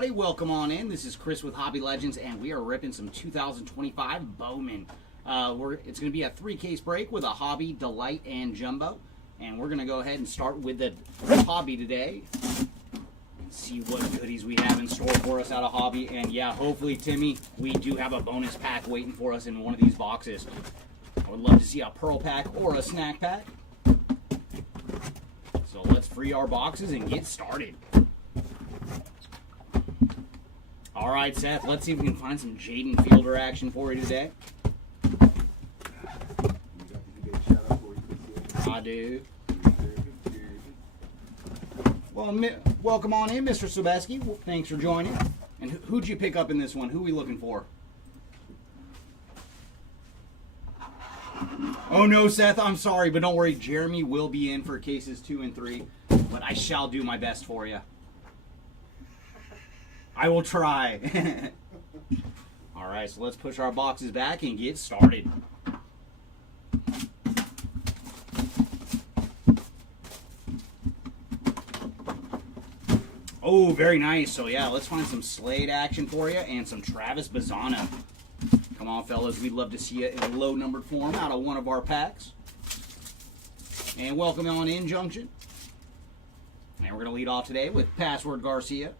Hey, welcome on in. This is Chris with Hobby Legends, and we are ripping some 2025 Bowman. It's going to be a 3-case break with a Hobby, Delight, and Jumbo. And we're going to go ahead and start with the Hobby today. See what goodies we have in store for us out of Hobby. And yeah, hopefully, Timmy, we do have a bonus pack waiting for us in one of these boxes. I would love to see a Pearl Pack or a Snack Pack. So let's free our boxes and get started. All right, Seth, let's see if we can find some Jaden Fielder action for you today. I do. Well, welcome on in, Mr. Sobeski. Thanks for joining. And who'd you pick up in this one? Who are we looking for? Oh, no, Seth, I'm sorry, but don't worry. Jeremy will be in for cases 2 and 3, but I shall do my best for you. I will try. All right, so let's push our boxes back and get started. Oh, very nice. So yeah, let's find some Slade action for you and some Travis Bazzana. Come on, fellas. We'd love to see it in low numbered form out of one of our packs. And welcome on in, Junction. And we're going to lead off today with Password Garcia.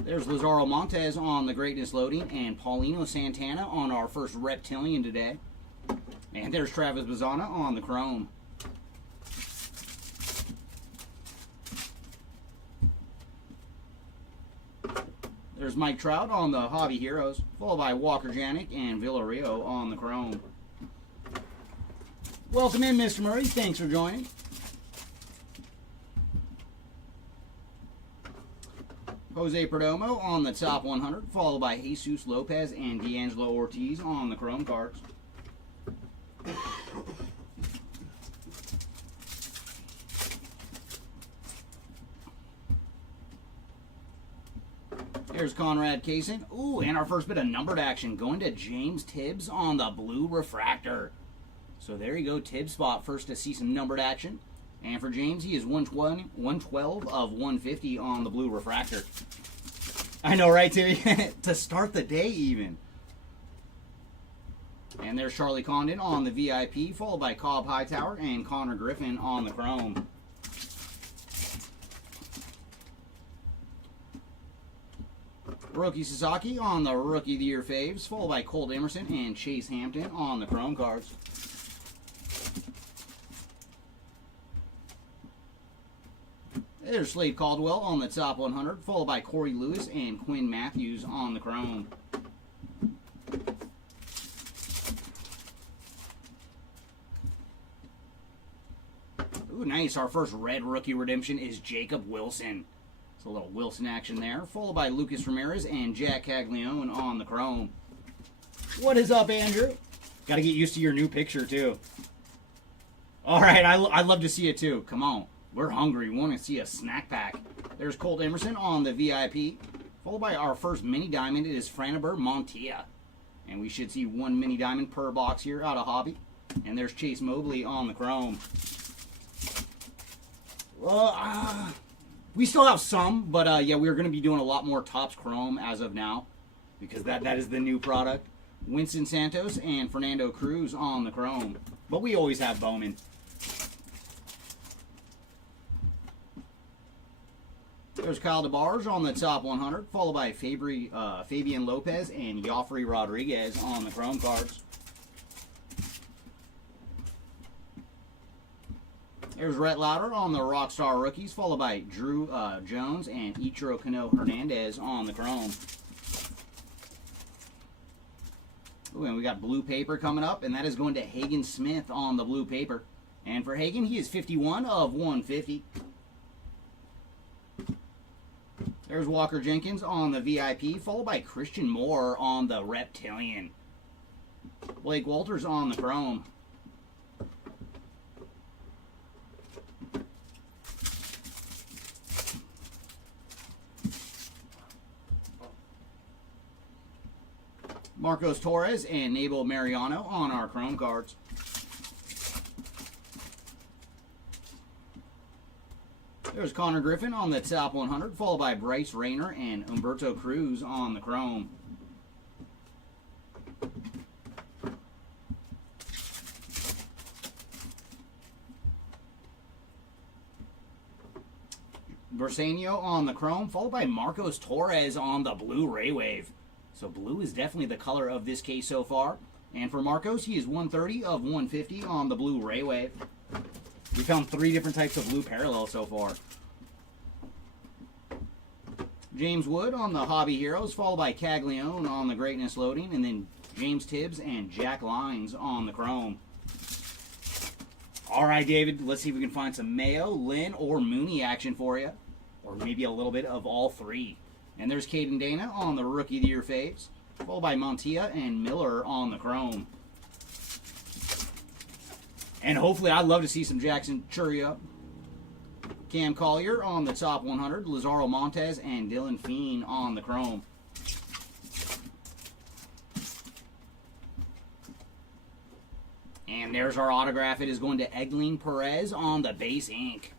There's Lazaro Montes on the Greatness Loading and Paulino Santana on our first Reptilian today. And there's Travis Bazzana on the Chrome. There's Mike Trout on the Hobby Heroes, followed by Walker Janik and Villario on the Chrome. Welcome in, Mr. Murray. Thanks for joining. Jose Perdomo on the top 100, followed by Jesus Lopez and D'Angelo Ortiz on the Chrome cards. There's Conrad Kaysen. Ooh, and our first bit of numbered action going to James Tibbs on the blue refractor. So there you go, Tibbs spot first to see some numbered action. And for James, he is 112 of 150 on the blue refractor. I know, right, Timmy? To start the day, even. And there's Charlie Condon on the VIP, followed by Cobb Hightower and Connor Griffin on the Chrome. Rookie Sasaki on the Rookie of the Year faves, followed by Colt Emerson and Chase Hampton on the Chrome cards. There's Slade Caldwell on the top 100, followed by Corey Lewis and Quinn Matthews on the Chrome. Ooh, nice. Our first red rookie redemption is Jacob Wilson. It's a little Wilson action there, followed by Lucas Ramirez and Jack Caglione on the Chrome. What is up, Andrew? Got to get used to your new picture, too. All right, I'd love to see it, too. Come on. We're hungry. We want to see a snack pack. There's Colt Emerson on the VIP, followed by our first mini diamond. It is Franiber Montia. And we should see one mini diamond per box here out of Hobby. And there's Chase Mobley on the Chrome. Well, we still have some, but yeah, we're going to be doing a lot more Topps Chrome as of now, because that is the new product. Winston Santos and Fernando Cruz on the Chrome. But we always have Bowman. There's Kyle DeBarge on the top 100, followed by Fabian Lopez and Joffrey Rodriguez on the Chrome cards. There's Rhett Lauder on the Rockstar Rookies, followed by Drew Jones and Ichiro Kano Hernandez on the Chrome. Ooh, and we got blue paper coming up, and that is going to Hagen Smith on the blue paper. And for Hagen, he is 51 of 150. There's Walker Jenkins on the VIP, followed by Christian Moore on the Reptilian. Blake Walters on the Chrome. Marcos Torres and Nabel Mariano on our Chrome cards. There's Connor Griffin on the top 100, followed by Bryce Rayner and Humberto Cruz on the chrome. Bersenio on the chrome, followed by Marcos Torres on the blue Ray Wave. So blue is definitely the color of this case so far. And for Marcos, he is 130 of 150 on the blue Ray Wave. We found 3 different types of blue parallel so far. James Wood on the Hobby Heroes, followed by Caglione on the Greatness Loading, and then James Tibbs and Jack Lines on the chrome. All right, David, let's see if we can find some Mayo, Lynn, or Mooney action for you. Or maybe a little bit of all 3. And there's Caden Dana on the Rookie of the Year faves, followed by Montilla and Miller on the chrome. And hopefully, I'd love to see some Jackson Churia. Cam Collier on the top 100, Lazaro Montes and Dylan Feen on the chrome. And there's our autograph. It is going to Egling Perez on the base ink.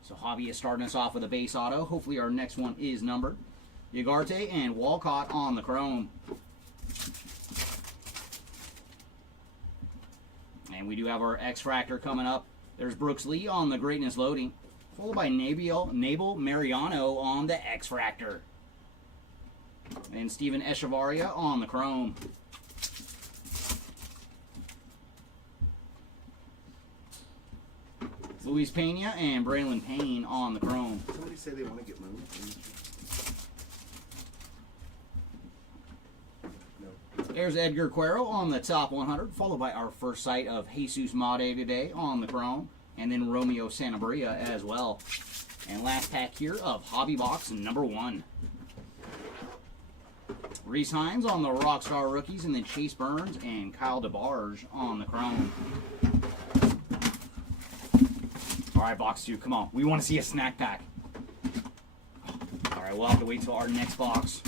So Hobby is starting us off with a base auto. Hopefully our next one is numbered. Ugarte and Walcott on the chrome. And we do have our X-Fractor coming up. There's Brooks Lee on the Greatness Loading, followed by Nabel Mariano on the X-Fractor. And Steven Echevarria on the chrome. Luis Pena and Braylon Payne on the chrome. Somebody say they want to get moved. No. There's Edgar Cuero on the top 100, followed by our first sight of Jesus Made today on the chrome, and then Romeo Sanabria as well. And last pack here of Hobby Box number 1. Reese Hines on the Rockstar Rookies, and then Chase Burns and Kyle DeBarge on the chrome. All right, box 2, come on. We want to see a snack pack. All right, we'll have to wait till our next box.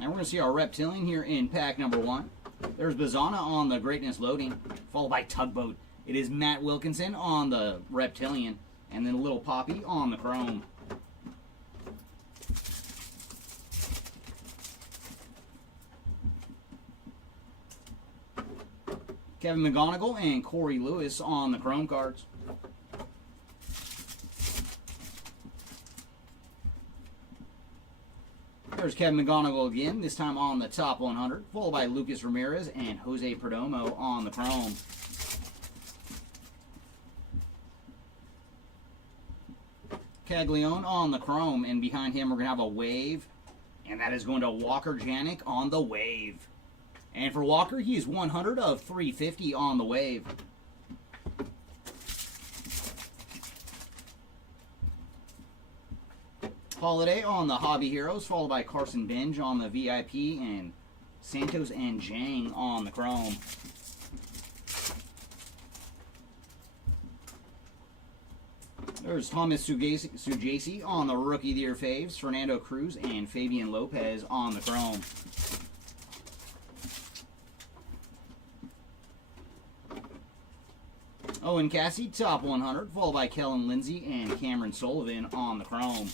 And we're going to see our Reptilian here in pack number 1. There's Bazana on the Greatness Loading, followed by Tugboat. It is Matt Wilkinson on the Reptilian, and then Little Poppy on the chrome. Kevin McGonigal and Corey Lewis on the chrome cards. There's Kevin McGonigal again, this time on the top 100, followed by Lucas Ramirez and Jose Perdomo on the chrome. Caglione on the chrome, and behind him we're going to have a wave, and that is going to Walker Janik on the wave. And for Walker, he is 100 of 350 on the wave. Holiday on the Hobby Heroes, followed by Carson Binge on the VIP, and Santos and Jang on the chrome. There's Thomas Sugasi on the Rookie of the Year faves, Fernando Cruz and Fabian Lopez on the chrome. Owen Cassie, top 100, followed by Kellen Lindsay and Cameron Sullivan on the chrome.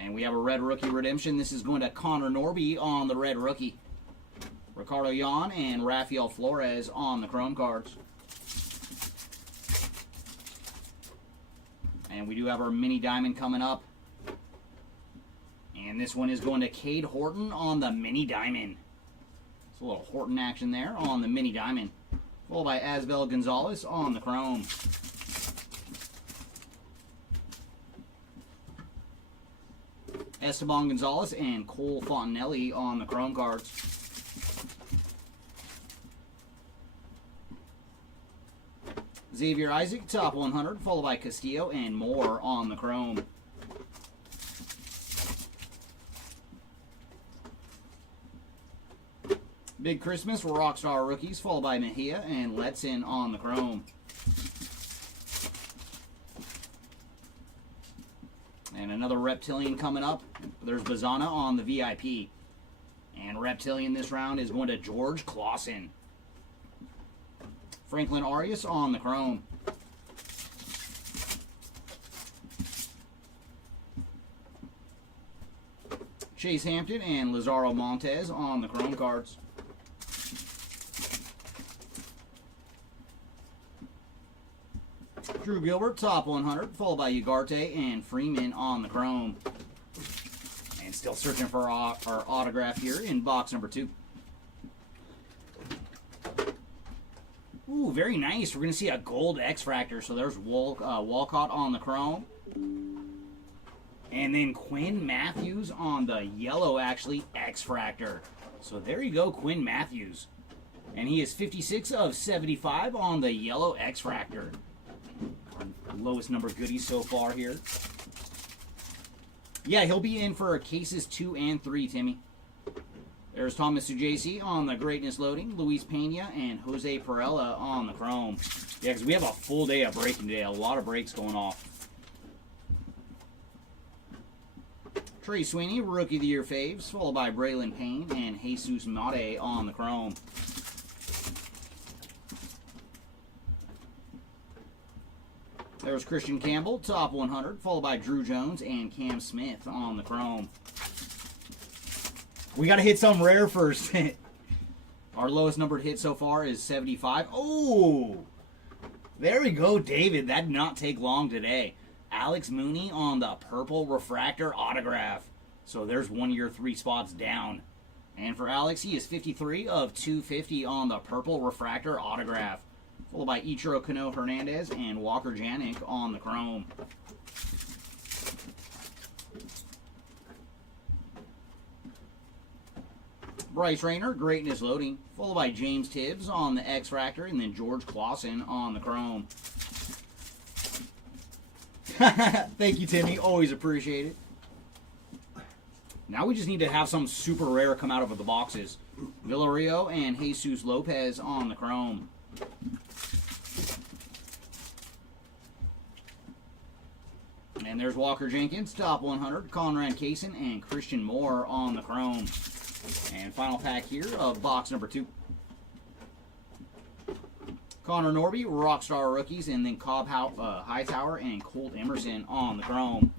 And we have a red rookie redemption. This is going to Connor Norby on the red rookie. Ricardo Yan and Rafael Flores on the chrome cards. And we do have our mini diamond coming up. And this one is going to Cade Horton on the mini diamond. A little Horton action there on the mini diamond. Followed by Asbel Gonzalez on the chrome. Esteban Gonzalez and Cole Fontanelli on the chrome cards. Xavier Isaac, top 100, followed by Castillo and Moore on the chrome. Big Christmas for Rockstar Rookies, followed by Mejia and Letson on the chrome. And another Reptilian coming up. There's Bazana on the VIP. And Reptilian this round is going to George Clausen. Franklin Arias on the chrome. Chase Hampton and Lazaro Montez on the chrome cards. Drew Gilbert, top 100, followed by Ugarte and Freeman on the chrome. And still searching for our autograph here in box number 2. Ooh, very nice. We're going to see a gold X-Fractor. So there's Walcott on the chrome. And then Quinn Matthews on the yellow, actually, X-Fractor. So there you go, Quinn Matthews. And he is 56 of 75 on the yellow X-Fractor. Our lowest number goodie so far here. Yeah, he'll be in for cases 2 and 3, Timmy. There's Thomas Ujasi on the greatness loading. Luis Pena and Jose Perella on the chrome. Yeah, because we have a full day of breaking today. A lot of breaks going off. Trey Sweeney, Rookie of the Year faves, followed by Braylon Payne and Jesus Mate on the chrome. There's Christian Campbell, top 100, followed by Drew Jones and Cam Smith on the chrome. We got to hit some rare first. Our lowest numbered hit so far is 75. Oh, there we go, David. That did not take long today. Alex Mooney on the purple refractor autograph. So there's 1 year, 3 spots down. And for Alex, he is 53 of 250 on the purple refractor autograph. Followed by Ichiro Kano Hernandez and Walker Janik on the chrome. Bryce Rayner, greatness loading. Followed by James Tibbs on the X-Fractor and then George Clausen on the chrome. Thank you, Timmy. Always appreciate it. Now we just need to have some super rare come out of the boxes. Villario and Jesus Lopez on the chrome. And there's Walker Jenkins, top 100, Conrad Kaysen and Christian Moore on the chrome. And final pack here of box number 2. Connor Norby, Rockstar rookies, and then Cobb Hightower and Colt Emerson on the chrome.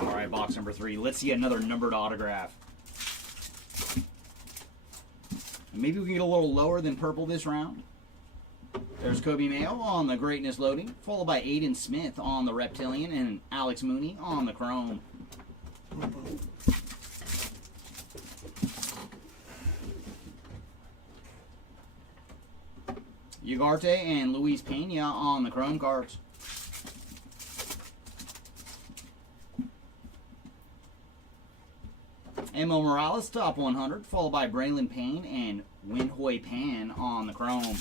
All right, box number 3. Let's see another numbered autograph. Maybe we can get a little lower than purple this round. There's Kobe Mayo on the greatness loading, followed by Aiden Smith on the Reptilian and Alex Mooney on the chrome. Ugarte and Luis Pena on the chrome cards. Emo Morales, top 100, followed by Braylon Payne and Winhoi Pan on the chrome.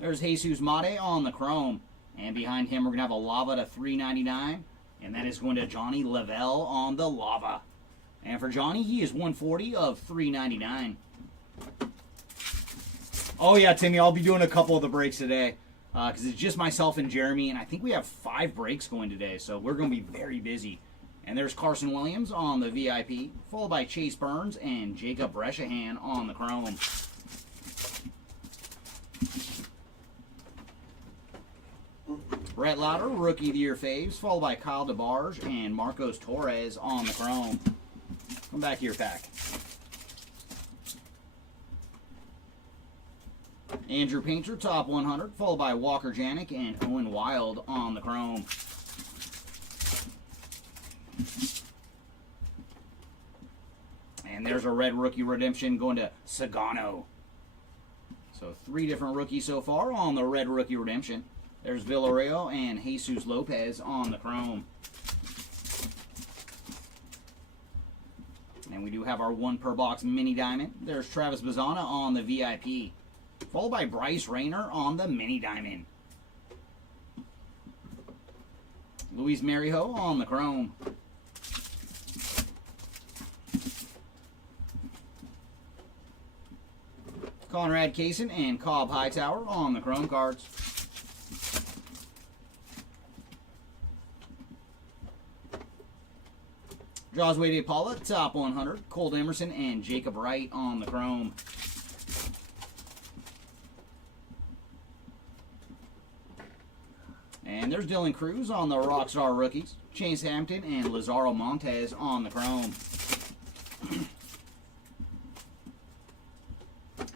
There's Jesus Mate on the chrome. And behind him, we're going to have a Lava to 399. And that is going to Johnny Lavelle on the Lava. And for Johnny, he is 140 of 399. Oh, yeah, Timmy, I'll be doing a couple of the breaks today. Because it's just myself and Jeremy. And I think we have 5 breaks going today. So we're going to be very busy. And there's Carson Williams on the VIP. Followed by Chase Burns and Jacob Breshahan on the chrome. Brett Lauder, Rookie of the Year faves, followed by Kyle DeBarge and Marcos Torres on the chrome. Come back to your pack. Andrew Painter, top 100, followed by Walker Janik and Owen Wild on the chrome. And there's a red rookie redemption going to Sagano. So 3 different rookies so far on the red rookie redemption. There's Villareal and Jesus Lopez on the chrome. And we do have our 1 per box mini diamond. There's Travis Bazana on the VIP. Followed by Bryce Rayner on the mini diamond. Luis Marijo on the chrome. Conrad Kaysen and Cobb Hightower on the chrome cards. Josue De Paula, top 100. Colt Emerson and Jacob Wright on the chrome. And there's Dylan Cruz on the Rockstar rookies. Chase Hampton and Lazaro Montes on the chrome.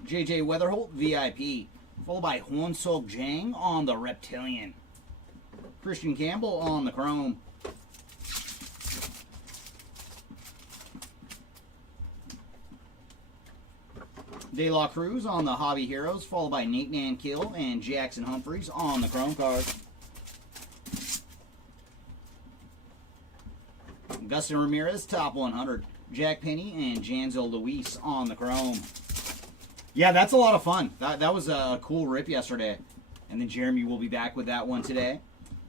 JJ Weatherholt, VIP. Followed by Hwan Sok Jang on the Reptilian. Christian Campbell on the chrome. De La Cruz on the Hobby Heroes, followed by Nate Nankill and Jackson Humphreys on the chrome card. Gustin Ramirez, top 100. Jack Penny and Janzo Luis on the chrome. Yeah, that's a lot of fun. That was a cool rip yesterday. And then Jeremy will be back with that one today.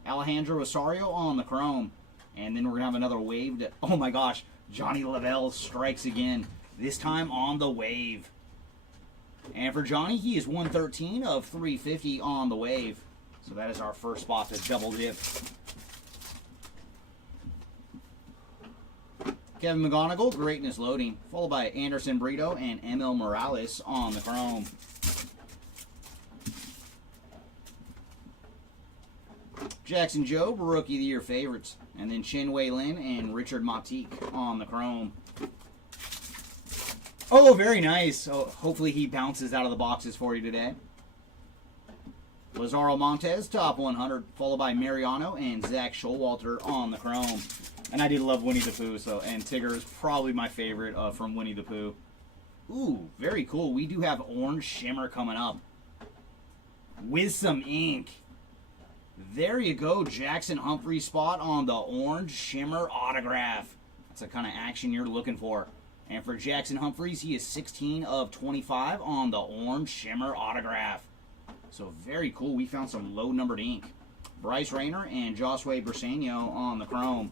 Alejandro Rosario on the chrome. And then we're going to have another wave. Oh my gosh, Johnny Lavelle strikes again. This time on the wave. And for Johnny, he is 113 of 350 on the wave. So that is our first spot to double dip. Kevin McGonigal, Greatness Loading, followed by Anderson Brito and ML Morales on the chrome. Jackson Jobe, Rookie of the Year favorites. And then Chen Wei Lin and Richard Matique on the chrome. Oh, very nice. Oh, hopefully he bounces out of the boxes for you today. Lazaro Montes, top 100, followed by Mariano and Zach Showalter on the chrome. And I did love Winnie the Pooh, and Tigger is probably my favorite from Winnie the Pooh. Ooh, very cool. We do have Orange Shimmer coming up with some ink. There you go, Jackson Humphreys spot on the Orange Shimmer autograph. That's the kind of action you're looking for. And for Jackson Humphreys, he is 16 of 25 on the Orange Shimmer autograph. So very cool. We found some low-numbered ink. Bryce Rayner and Josue Briseño on the chrome.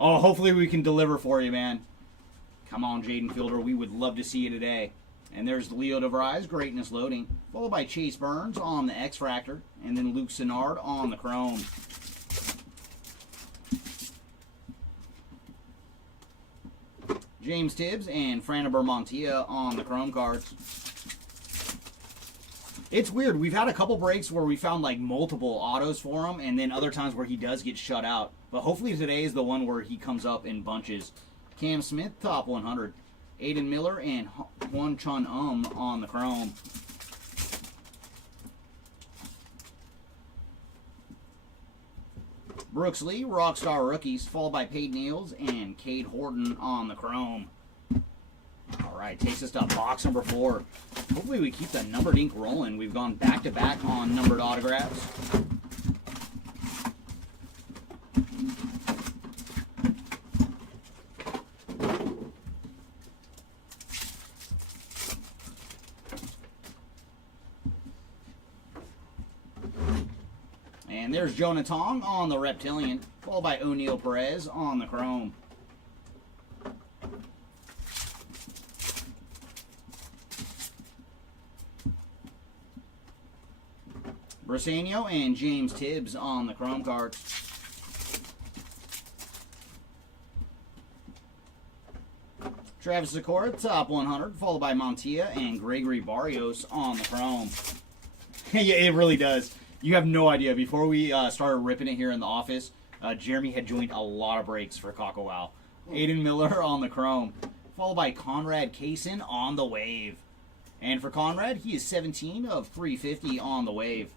Oh, hopefully we can deliver for you, man. Come on, Jaden Fielder. We would love to see you today. And there's Leo DeVries, Greatness Loading, followed by Chase Burns on the X-Fractor, and then Luke Sennard on the chrome. James Tibbs and Franiber Montia on the chrome cards. It's weird. We've had a couple breaks where we found like multiple autos for him, and then other times where he does get shut out. But hopefully today is the one where he comes up in bunches. Cam Smith, top 100. Aiden Miller and Hwan Chun on the chrome. Brooks Lee, Rockstar Rookies, followed by Peyton Neals and Cade Horton on the chrome. All right, takes us to box number 4. Hopefully we keep the numbered ink rolling. We've gone back-to-back on numbered autographs. And there's Jonah Tong on the Reptilian, followed by O'Neal Perez on the chrome. Briseño and James Tibbs on the chrome cards. Travis Sakura, top 100, followed by Montia and Gregory Barrios on the chrome. Yeah, it really does. You have no idea. Before we started ripping it here in the office, Jeremy had joined a lot of breaks for Coco Wow. Aiden Miller on the chrome, followed by Conrad Kaysen on the wave. And for Conrad, he is 17 of 350 on the wave.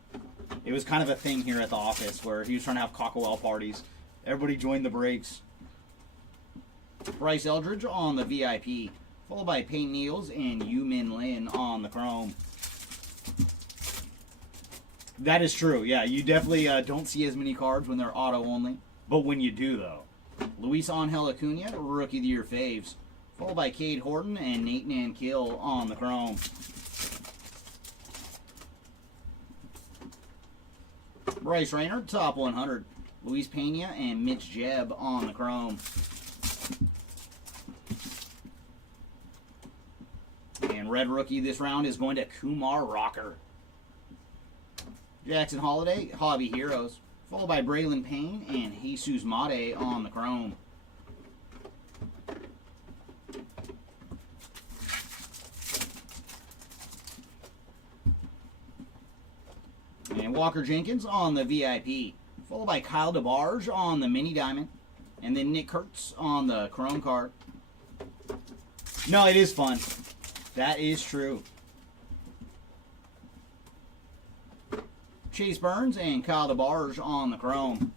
It was kind of a thing here at the office where he was trying to have Coco Wow parties. Everybody joined the breaks. Bryce Eldridge on the VIP, followed by Peyton Neals and Yu Min Lin on the chrome. That is true. Yeah, you definitely don't see as many cards when they're auto only. But when you do, though. Luis Angel Acuna, Rookie of the Year faves, followed by Cade Horton and Nate Nankill on the chrome. Bryce Rayner, top 100. Luis Pena and Mitch Jebb on the chrome. And red rookie this round is going to Kumar Rocker. Jackson Holiday, Hobby Heroes. Followed by Braylon Payne and Jesus Mate on the chrome. And Walker Jenkins on the VIP. Followed by Kyle DeBarge on the mini diamond. And then Nick Kurtz on the chrome card. No, it is fun. That is true. Chase Burns and Kyle DeBarge on the chrome.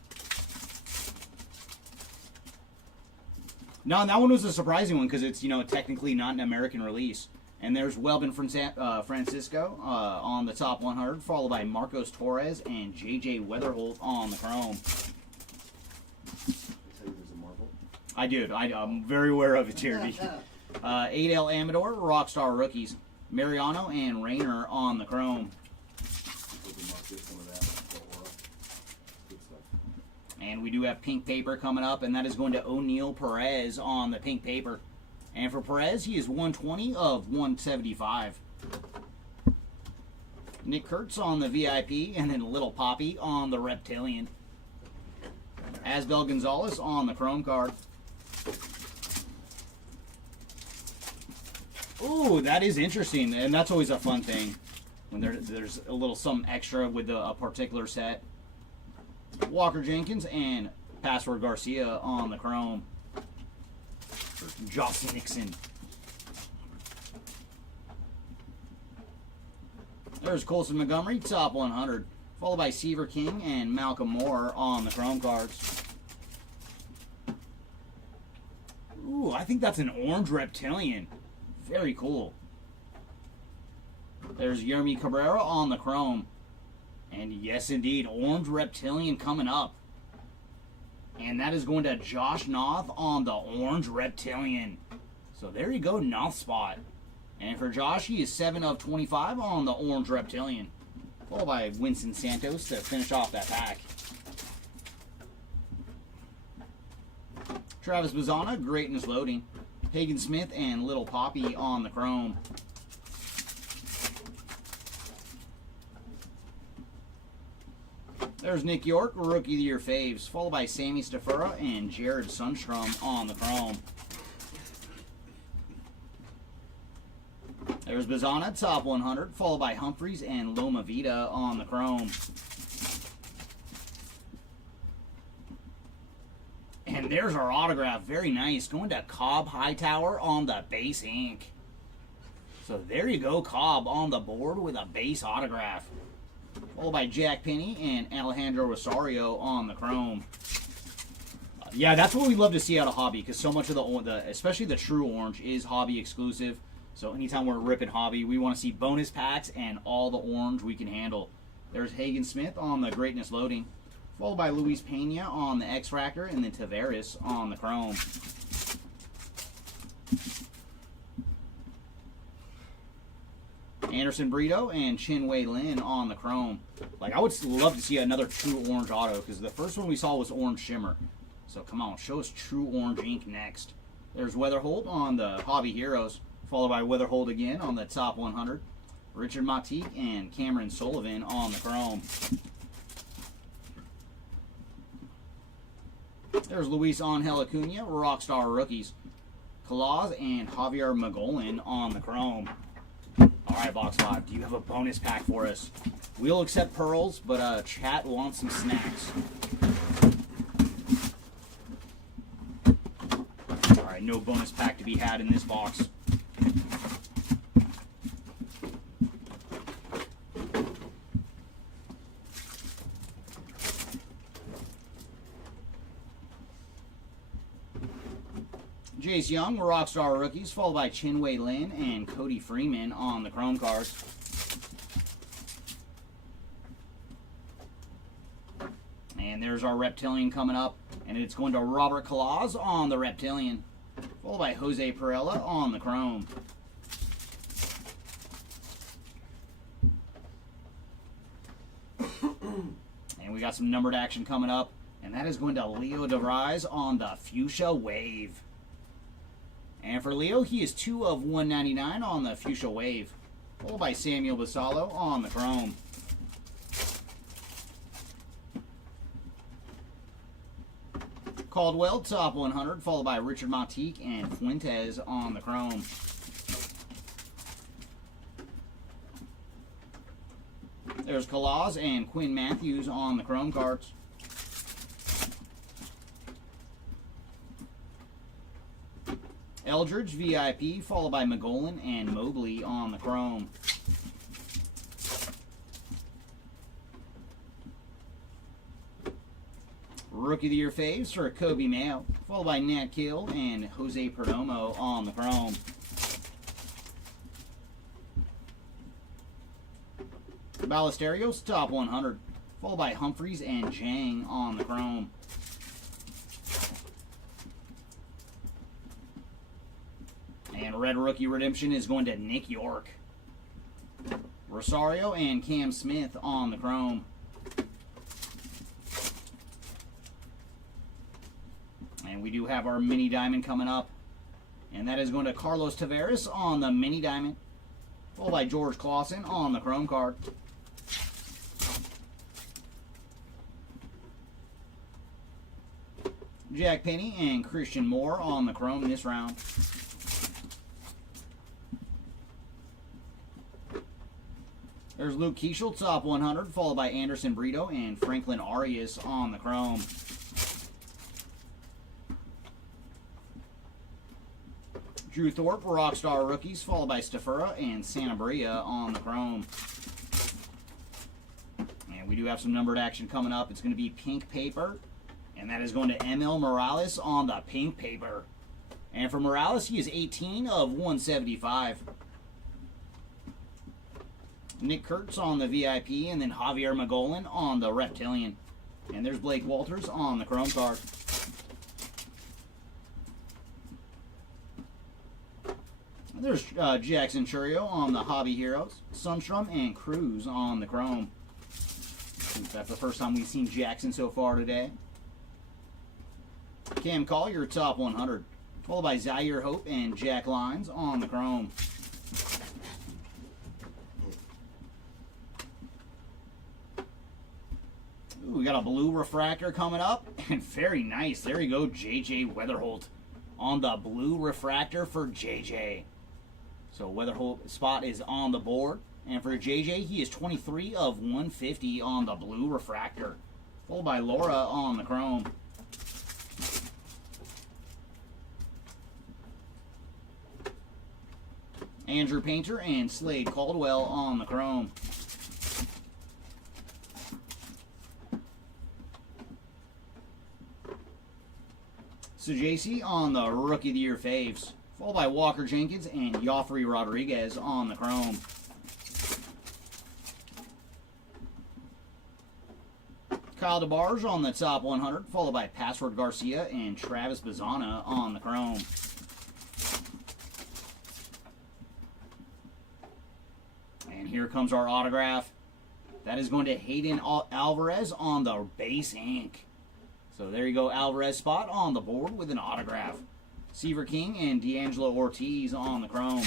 No, that one was a surprising one because it's, technically not an American release. And there's Welbin Francisco on the top 100, followed by Marcos Torres and J.J. Weatherholt on the chrome. I do. I'm very aware of it, Charity. Adel Amador, Rockstar Rookies. Mariano and Rayner on the chrome. And we do have pink paper coming up, and that is going to O'Neal Perez on the pink paper. And for Perez, he is 120 of 175. Nick Kurtz on the VIP, and then Little Poppy on the Reptilian. Asbel Gonzalez on the chrome card. Ooh, that is interesting, and that's always a fun thing when there's a little something extra with a particular set. Walker Jenkins and Password Garcia on the chrome. Josh Nixon. There's Colson Montgomery, top 100, followed by Seaver King and Malcolm Moore on the chrome cards. Ooh, I think that's an orange reptilian. Very cool. There's Yermi Cabrera on the chrome. And yes, indeed, orange reptilian coming up. And that is going to Josh Noth on the orange reptilian. So there you go, Noth spot. And for Josh, he is 7 of 25 on the orange reptilian. Followed by Winston Santos to finish off that pack. Travis Bazzana, Greatness Loading. Hagen Smith and Little Poppy on the chrome. There's Nick York, Rookie of the Year faves, followed by Sammy Stafura and Jared Sundstrom on the chrome. There's Bazzana, top 100, followed by Humphreys and Loma Vida on the chrome. And there's our autograph, very nice, going to Cobb Hightower on the base ink. So there you go, Cobb on the board with a base autograph. Followed by Jack Penny and Alejandro Rosario on the chrome. Yeah, that's what we love to see out of Hobby, because so much of the especially the true orange, is Hobby exclusive. So anytime we're ripping Hobby, we want to see bonus packs and all the orange we can handle. There's Hagen Smith on the Greatness Loading, followed by Luis Pena on the X-Fractor, and then Tavares on the chrome. Anderson Brito and Chin-Wei Lin on the chrome. Like, I would love to see another true orange auto, because the first one we saw was orange shimmer. So come on, show us true orange ink next. There's Weatherholt on the Hobby Heroes, followed by Weatherholt again on the top 100. Richard Matique and Cameron Sullivan on the chrome. There's Luis Angel Acuna, Rockstar Rookies. Kalaz and Javier Magolin on the chrome. Alright, Box 5, do you have a bonus pack for us? We'll accept pearls, but chat wants some snacks. Alright, no bonus pack to be had in this box. Jace Young, Rockstar Rookies, followed by Chin-Wei Lin and Cody Freeman on the chrome cards. And there's our Reptilian coming up, and it's going to Robert Kalaz on the Reptilian, followed by Jose Perella on the chrome. And we got some numbered action coming up, and that is going to Leo DeVries on the Fuchsia Wave. And for Leo, he is 2 of 199 on the Fuchsia Wave. Followed by Samuel Basallo on the Chrome. Caldwell, top 100, followed by Richard Montique and Fuentes on the Chrome. There's Kalaz and Quinn Matthews on the Chrome cards. Eldridge, VIP, followed by McGolan and Mobley on the Chrome. Rookie of the Year faves for Kobe Mayo, followed by Nat Kill and Jose Perdomo on the Chrome. Ballesterios, top 100, followed by Humphreys and Jang on the Chrome. And red rookie redemption is going to Nick York. Rosario and Cam Smith on the Chrome. And we do have our mini diamond coming up. And that is going to Carlos Tavares on the mini diamond. Followed by George Clausen on the Chrome card. Jack Penny and Christian Moore on the Chrome this round. There's Luke Keeschel, top 100, followed by Anderson Brito and Franklin Arias on the Chrome. Drew Thorpe, Rockstar Rookies, followed by Stafura and Sanabria on the Chrome. And we do have some numbered action coming up. It's going to be pink paper, and that is going to ML Morales on the pink paper. And for Morales, he is 18 of 175. Nick Kurtz on the VIP, and then Javier Magolan on the Reptilian. And there's Blake Walters on the Chrome card. There's Jackson Churio on the Hobby Heroes, Sundstrom and Cruz on the Chrome. That's the first time we've seen Jackson so far today. Cam Collier, top 100, followed by Zaire Hope and Jack Lyons on the Chrome. Ooh, we got a blue refractor coming up, and very nice. There you go, JJ Weatherholt on the blue refractor for JJ. So Weatherholt spot is on the board. And for JJ, he is 23 of 150 on the blue refractor. Followed by Laura on the Chrome. Andrew Painter and Slade Caldwell on the Chrome. Sujasi on the Rookie of the Year faves. Followed by Walker Jenkins and Joffrey Rodriguez on the Chrome. Kyle DeBarge on the top 100, followed by Password Garcia and Travis Bazana on the Chrome. And here comes our autograph. That is going to Hayden Alvarez on the base ink. So there you go, Alvarez spot on the board with an autograph. Seaver King and D'Angelo Ortiz on the Chrome.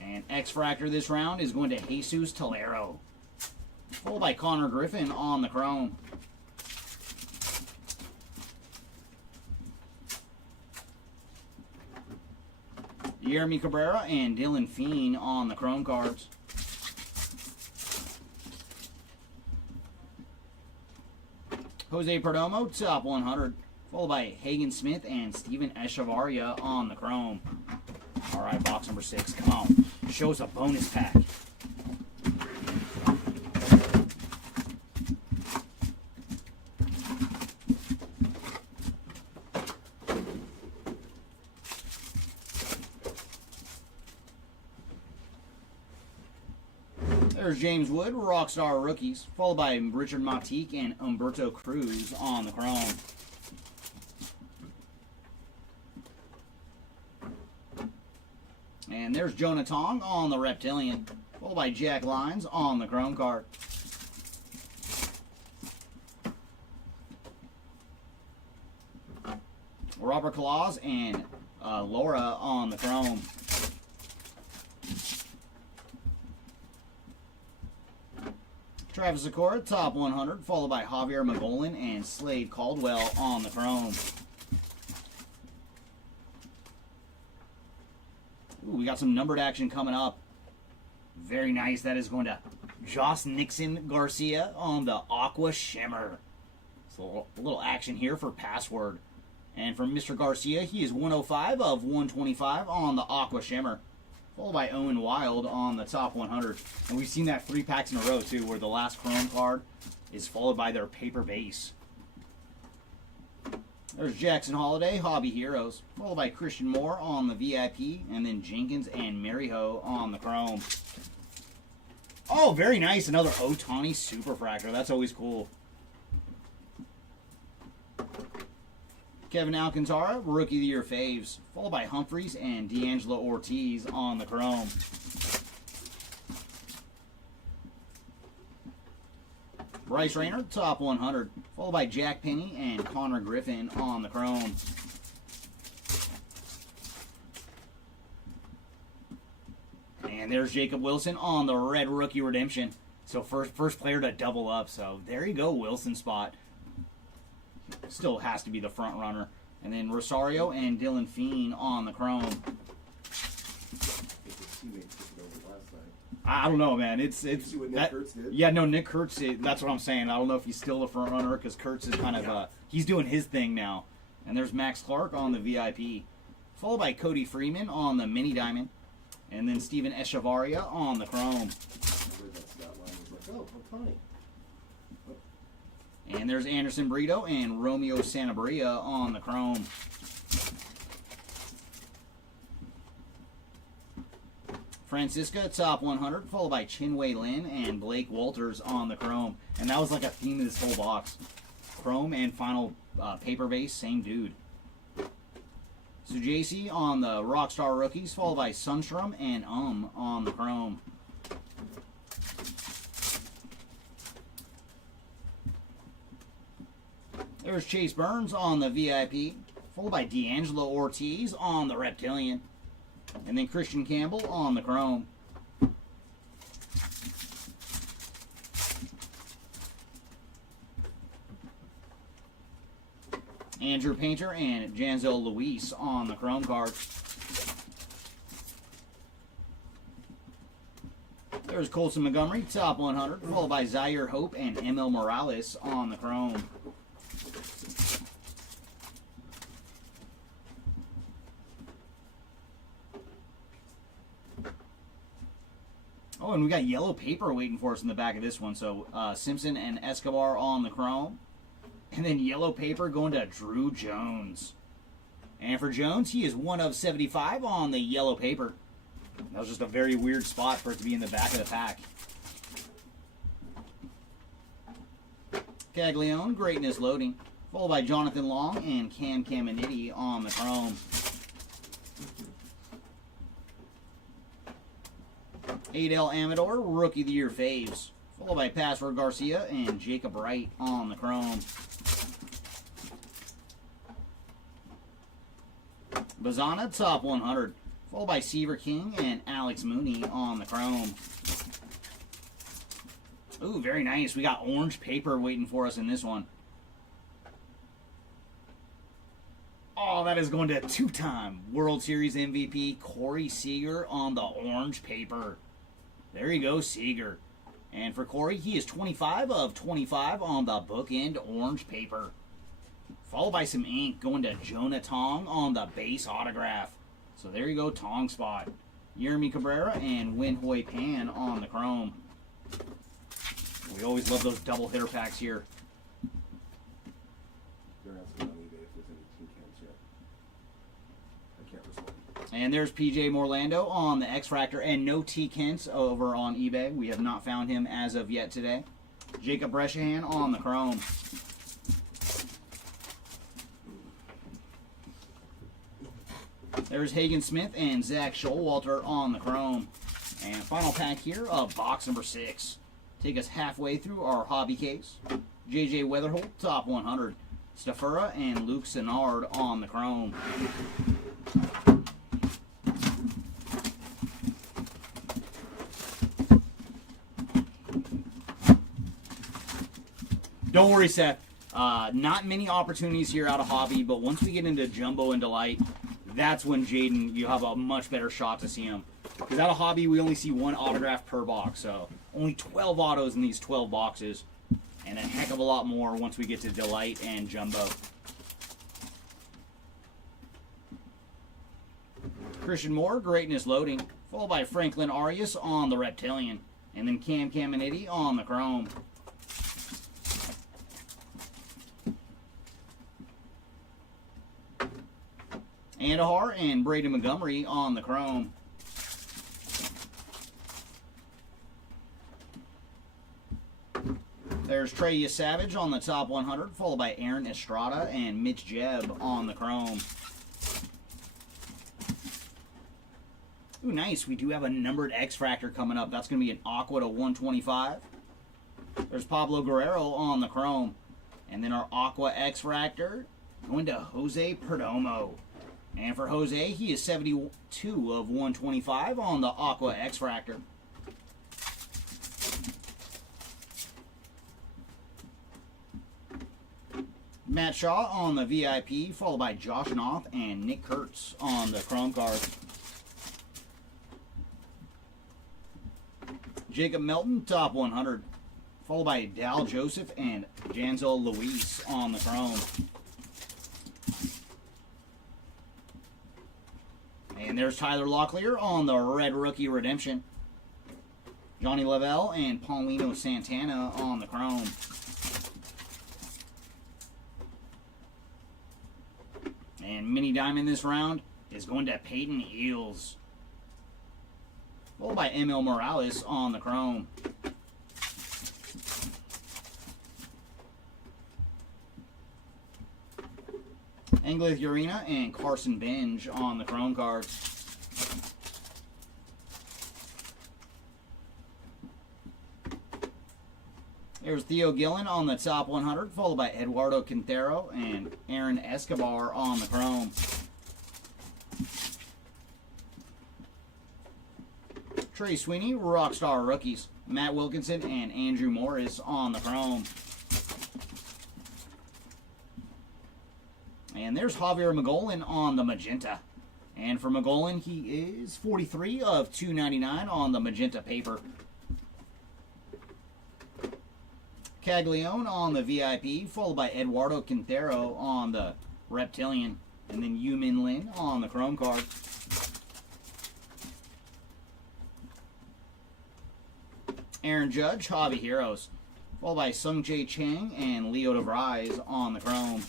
And X-Fractor this round is going to Jesus Tolero. Followed by Connor Griffin on the Chrome. Jeremy Cabrera and Dylan Feen on the Chrome cards. Jose Perdomo, top 100, followed by Hagen Smith and Steven Echevarria on the Chrome. All right, box number 6, come on. Show us a bonus pack. There's James Wood, Rockstar Rookies, followed by Richard Montique and Humberto Cruz on the Chrome. And there's Jonah Tong on the Reptilian, followed by Jack Lyons on the Chrome card. Robert Claus and Laura on the chrome. Travis Zakora, top 100, followed by Javier Magolin and Slade Caldwell on the chrome. Ooh, we got some numbered action coming up. Very nice. That is going to Joss Nixon Garcia on the Aqua Shimmer. So a little action here for Password. And from Mr. Garcia, he is 105 of 125 on the Aqua Shimmer. Followed by Owen Wild on the top 100. And we've seen that 3 packs in a row, too, where the last Chrome card is followed by their paper base. There's Jackson Holiday, Hobby Heroes. Followed by Christian Moore on the VIP. And then Jenkins and Mariho on the Chrome. Oh, very nice. Another Ohtani Superfractor. That's always cool. Kevin Alcantara, Rookie of the Year faves. Followed by Humphreys and D'Angelo Ortiz on the chrome. Bryce Rayner, top 100. Followed by Jack Penny and Connor Griffin on the chrome. And there's Jacob Wilson on the red rookie redemption. So first player to double up. So there you go, Wilson spot. Still has to be the front runner. And then Rosario and Dylan Feen on the chrome. I don't know, man. It's see what Nick Kurtz did? Yeah, no, Nick Kurtz. That's what I'm saying. I don't know if he's still the front runner because Kurtz is kind of he's doing his thing now. And there's Max Clark on the VIP, followed by Cody Freeman on the mini diamond, and then Steven Echevarria on the chrome. And there's Anderson Brito and Romeo Sanabria on the chrome. Francisca, top 100, followed by Chinwei Lin and Blake Walters on the chrome. And that was like a theme of this whole box. Chrome and final paper base, same dude. So JC on the Rockstar Rookies, followed by Sunstrom and on the chrome. There's Chase Burns on the VIP, followed by D'Angelo Ortiz on the Reptilian. And then Christian Campbell on the chrome. Andrew Painter and Janzel Luis on the chrome card. There's Colson Montgomery, top 100, followed by Zaire Hope and ML Morales on the chrome. Oh, and we got yellow paper waiting for us in the back of this one. So Simpson and Escobar on the chrome. And then yellow paper going to Drew Jones. And for Jones, he is 1 of 75 on the yellow paper. That was just a very weird spot for it to be in the back of the pack. Caglione, Greatness Loading. Followed by Jonathan Long and Cam Caminiti on the chrome. Adel Amador, Rookie of the Year faves. Followed by Password Garcia and Jacob Wright on the chrome. Bazana, top 100. Followed by Seaver King and Alex Mooney on the chrome. Ooh, very nice. We got orange paper waiting for us in this one. Oh, that is going to two-time World Series MVP Corey Seager on the orange paper. There you go, Seager. And for Corey, he is 25 of 25 on the bookend orange paper. Followed by some ink going to Jonah Tong on the base autograph. So there you go, Tong spot. Yermi Cabrera and Win Hui Pan on the chrome. We always love those double hitter packs here. They're asking on eBay if there's any tin cans yet. I can't respond. And there's PJ Morlando on the X-Fractor and no T. Kents over on eBay. We have not found him as of yet today. Jacob Breshahan on the chrome. There's Hagen Smith and Zach Showalter on the chrome. And final pack here of box number 6. Take us halfway through our hobby case. JJ Weatherholt, top 100. Stafura and Luke Sennard on the chrome. Don't worry, Seth. Not many opportunities here out of hobby, but once we get into Jumbo and Delight, that's when Jaden, you have a much better shot to see him. Because out of hobby, we only see one autograph per box, so only 12 autos in these 12 boxes, and a heck of a lot more once we get to Delight and Jumbo. Christian Moore, Greatness Loading, followed by Franklin Arias on the Reptilian, and then Cam Caminiti on the Chrome. Andahar and Brady Montgomery on the chrome. There's Trey Savage on the top 100, followed by Aaron Estrada and Mitch Jebb on the chrome. Ooh, nice. We do have a numbered X-Fractor coming up. That's going to be an Aqua to 125. There's Pablo Guerrero on the chrome. And then our Aqua X-Fractor going to Jose Perdomo. And for Jose, he is 72 of 125 on the Aqua X-Fractor. Matt Shaw on the VIP, followed by Josh Knopf and Nick Kurtz on the Chrome card. Jacob Melton, top 100, followed by Dal Joseph and Janzel Luis on the Chrome. And there's Tyler Locklear on the Red Rookie Redemption. Johnny Lavelle and Paulino Santana on the Chrome. And Mini Diamond this round is going to Peyton Eels. Followed by ML Morales on the Chrome. Engleth Urena and Carson Benj on the Chrome cards. There's Theo Gillen on the top 100, followed by Eduardo Quintero and Aaron Escobar on the Chrome. Trey Sweeney, Rockstar Rookies. Matt Wilkinson and Andrew Morris on the Chrome. And there's Javier Magolan on the Magenta. And for Magolan, he is 43 of 299 on the Magenta paper. Caglione on the VIP, followed by Eduardo Quintero on the Reptilian. And then Yu Min Lin on the Chrome card. Aaron Judge, Hobby Heroes, followed by Sung Jae Chang and Leo DeVries on the Chrome.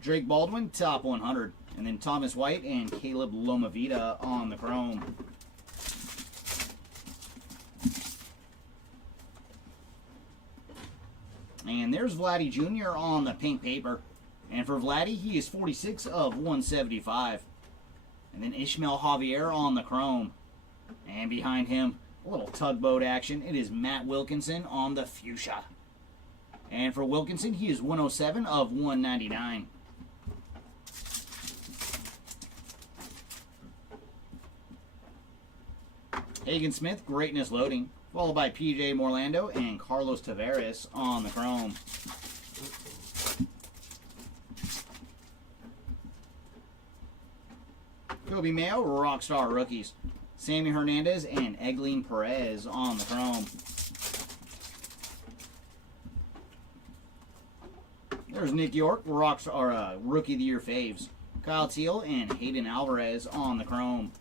Drake Baldwin, top 100, and then Thomas White and Caleb Lomavita on the Chrome. And there's Vladdy Jr. on the pink paper. And for Vladdy, he is 46 of 175. And then Ishmael Javier on the Chrome. And behind him, a little tugboat action. It is Matt Wilkinson on the Fuchsia. And for Wilkinson, he is 107 of 199. Hagen Smith, Greatness Loading, followed by PJ Morlando and Carlos Tavares on the Chrome. Kobe Mayo, Rockstar Rookies. Sammy Hernandez and Egleen Perez on the Chrome. There's Nick York, Rockstar Rookie of the Year faves. Kyle Teal and Hayden Alvarez on the Chrome.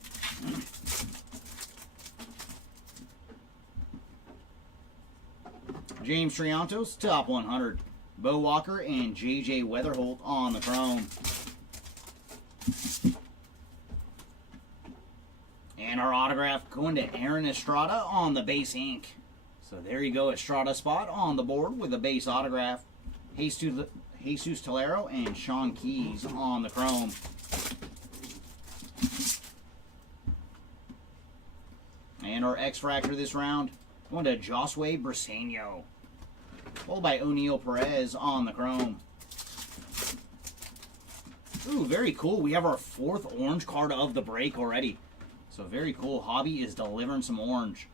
James Triantos, top 100. Bo Walker and JJ Weatherholt on the Chrome. And our autograph going to Aaron Estrada on the base ink. So there you go, Estrada spot on the board with a base autograph. Jesus Tolero and Sean Keys on the Chrome. And our X-Fractor this round Going to Josue Briseño. Followed by O'Neal Perez on the chrome. Ooh, very cool. We have our 4th orange card of the break already. So very cool. Hobby is delivering some orange.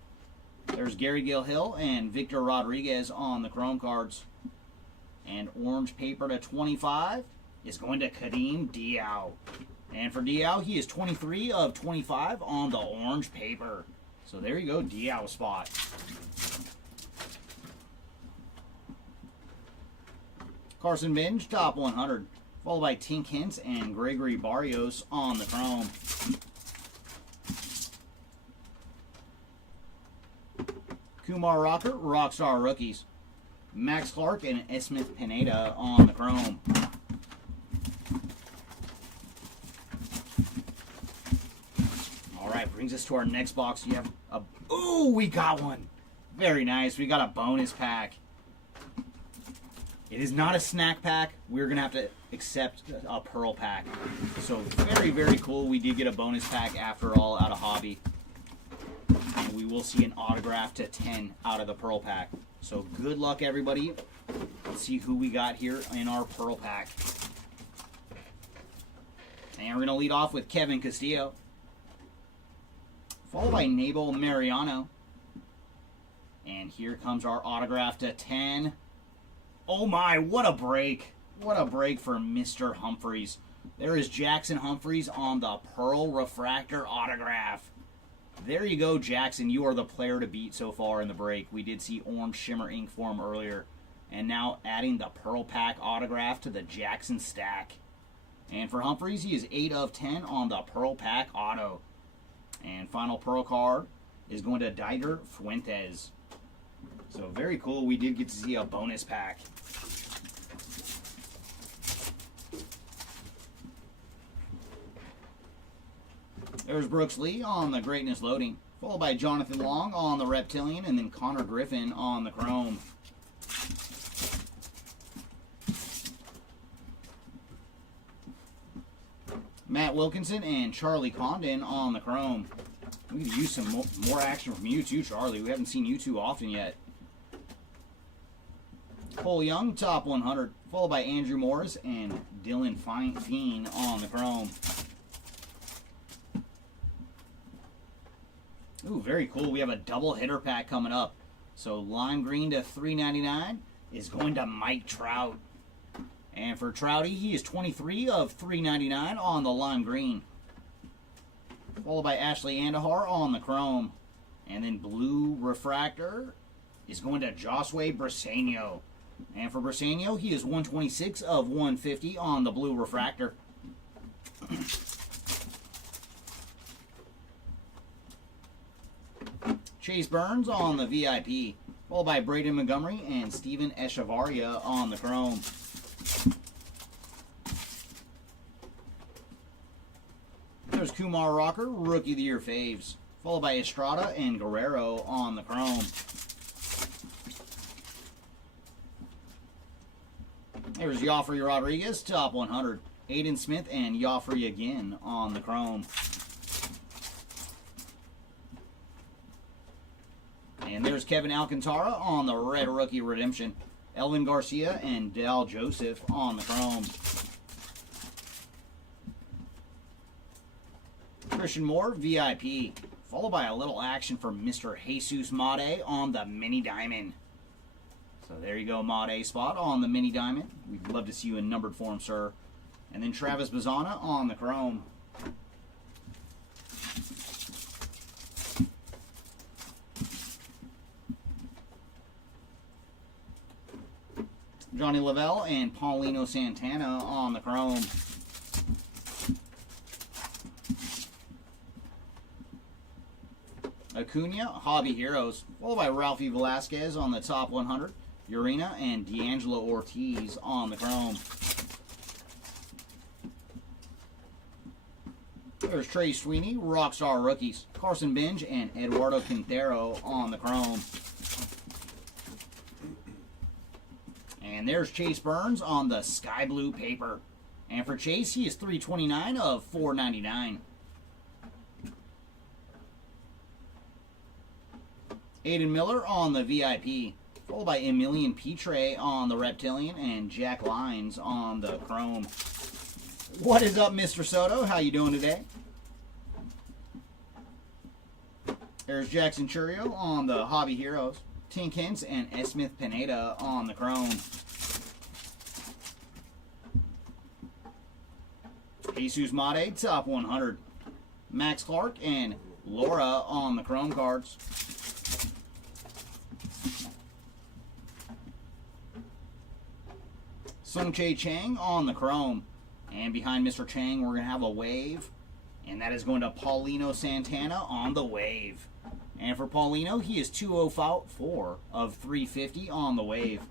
There's Gary Gilhill and Victor Rodriguez on the chrome cards. And orange paper to 25 is going to Kadeem Diao. And for Diao, he is 23 of 25 on the orange paper. So there you go, Diao spot. Carson Binge, top 100. Followed by Tink Hintz and Gregory Barrios on the chrome. Kumar Rocker, Rockstar Rookies. Max Clark and Esmith Pineda on the chrome. Alright, brings us to our next box. You have a... Ooh, we got one. Very nice. We got a bonus pack. It is not a snack pack. We're going to have to accept a pearl pack. So very, very cool. We did get a bonus pack after all out of Hobby. And we will see an autograph to 10 out of the pearl pack. So good luck, everybody. Let's see who we got here in our pearl pack. And we're going to lead off with Kevin Castillo. Followed by Nabel Mariano. And here comes our autograph to 10. Oh my, what a break. What a break for Mr. Humphreys. There is Jackson Humphreys on the Pearl Refractor autograph. There you go, Jackson. You are the player to beat so far in the break. We did see orange shimmer ink for him earlier. And now adding the Pearl Pack autograph to the Jackson stack. And for Humphreys, he is 8 of 10 on the Pearl Pack auto. And final Pearl card is going to Dider Fuentes. So very cool. We did get to see a bonus pack. There's Brooks Lee on the Greatness Loading, followed by Jonathan Long on the Reptilian, and then Connor Griffin on the Chrome. Matt Wilkinson and Charlie Condon on the Chrome. We could use some more action from you too, Charlie. We haven't seen you too often yet. Cole Young, top 100, followed by Andrew Morris and Dylan Fiend on the Chrome. Ooh, very cool. We have a double hitter pack coming up. So lime green to $3.99 is going to Mike Trout. And for Trouty, he is 23 of $3.99 on the lime green. Followed by Ashley Andahar on the chrome. And then blue refractor is going to Josue Briseño. And for Briseño, he is 126 of 150 on the blue refractor. Chase Burns on the VIP, followed by Braden Montgomery and Steven Echevarria on the chrome. There's Kumar Rocker, Rookie of the Year faves, followed by Estrada and Guerrero on the chrome. There's Joffrey Rodriguez, top 100. Aiden Smith and Joffrey again on the chrome. And there's Kevin Alcantara on the red rookie redemption. Elvin Garcia and Dal Joseph on the chrome. Christian Moore, VIP. Followed by a little action from Mr. Jesus Made on the mini diamond. So there you go, Made spot on the mini diamond. We'd love to see you in numbered form, sir. And then Travis Bazzana on the chrome. Johnny Lavelle and Paulino Santana on the chrome. Acuna, Hobby Heroes, followed by Ralphie Velasquez on the top 100. Urena and D'Angelo Ortiz on the chrome. There's Trey Sweeney, Rockstar Rookies. Carson Binge and Eduardo Quintero on the chrome. And there's Chase Burns on the sky blue paper. And for Chase, he is 329 of 499. Aiden Miller on the VIP. Followed by Emilian Petre on the Reptilian and Jack Lines on the Chrome. What is up, Mr. Soto? How you doing today? There's Jackson Churio on the Hobby Heroes. Tink Hintz and S. Smith Pineda on the Chrome. Jesus Mate, top 100. Max Clark and Laura on the Chrome cards. Sung Chae Chang on the Chrome. And behind Mr. Chang, we're going to have a wave. And that is going to Paulino Santana on the wave. And for Paulino, he is 204 of 350 on the wave.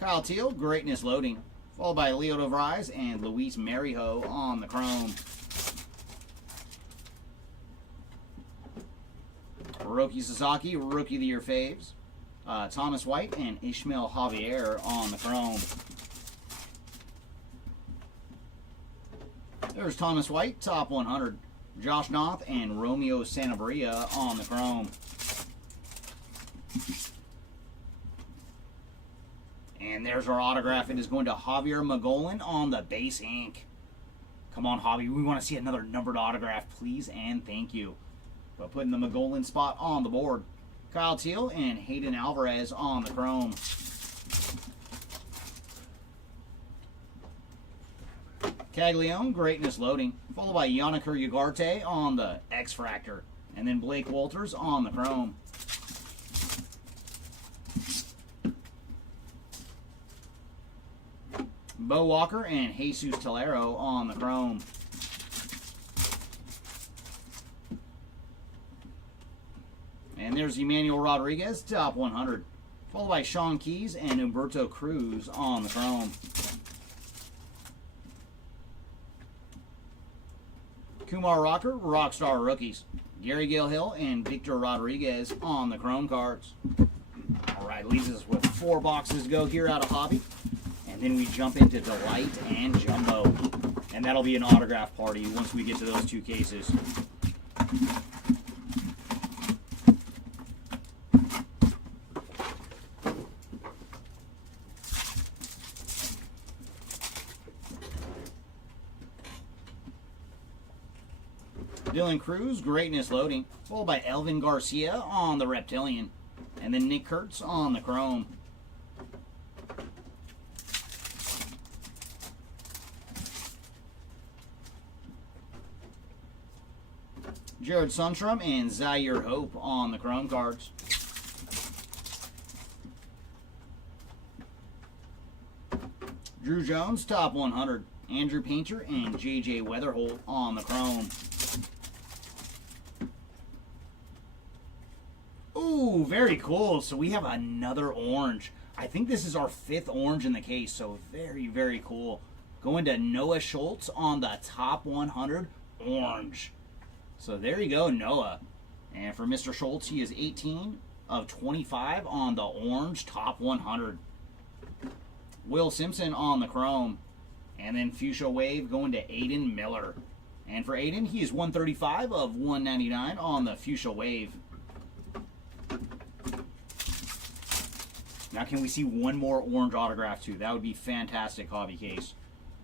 Kyle Teal, Greatness Loading. Followed by Leo DeVries and Luis Marijo on the Chrome. Hiroki Sasaki, Rookie of the Year faves. Thomas White and Ishmael Javier on the Chrome. There's Thomas White, top 100. Josh Noth and Romeo Sanabria on the Chrome. And there's our autograph. It is going to Javier Magolin on the base ink. Come on, Javi. We want to see another numbered autograph, please, and thank you. But putting the Magolin spot on the board. Kyle Teal and Hayden Alvarez on the Chrome. Caglione, Greatness Loading. Followed by Yannicker Ugarte on the X-Fractor. And then Blake Walters on the Chrome. Bo Walker and Jesus Tolero on the Chrome. And there's Emmanuel Rodriguez, top 100. Followed by Sean Keys and Humberto Cruz on the Chrome. Kumar Rocker, Rockstar Rookies. Gary Gilhill and Victor Rodriguez on the Chrome cards. All right, leaves us with 4 boxes to go here out of Hobby. And then we jump into Delight and Jumbo. And that'll be an autograph party once we get to those 2 cases. Dylan Cruz, Greatness Loading. Followed by Elvin Garcia on the Reptilian. And then Nick Kurtz on the Chrome. Jared Sundstrom and Zaire Hope on the Chrome cards. Drew Jones, top 100. Andrew Painter and JJ Weatherholt on the Chrome. Ooh, very cool. So we have another orange. I think this is our 5th orange in the case, so very, very cool. Going to Noah Schultz on the top 100 orange. So there you go, Noah. And for Mr. Schultz, he is 18 of 25 on the orange top 100. Will Simpson on the Chrome. And then Fuchsia Wave going to Aiden Miller. And for Aiden, he is 135 of 199 on the Fuchsia Wave. Now can we see one more orange autograph too? That would be fantastic, Hobby case.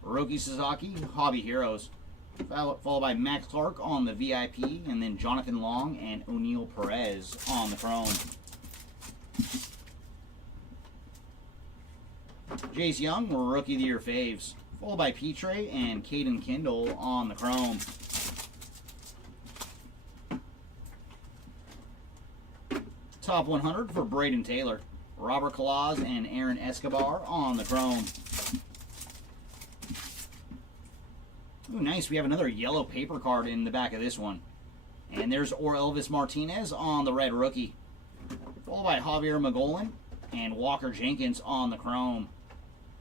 Hiroki Sasaki, Hobby Heroes. Followed by Max Clark on the VIP, and then Jonathan Long and O'Neal Perez on the Chrome. Jace Young, Rookie of the Year faves. Followed by Petre and Caden Kindle on the Chrome. Top 100 for Braden Taylor. Robert Kalaz and Aaron Escobar on the Chrome. Ooh, nice. We have another yellow paper card in the back of this one. And there's Elvis Martinez on the red rookie. Followed by Javier Magolin and Walker Jenkins on the Chrome.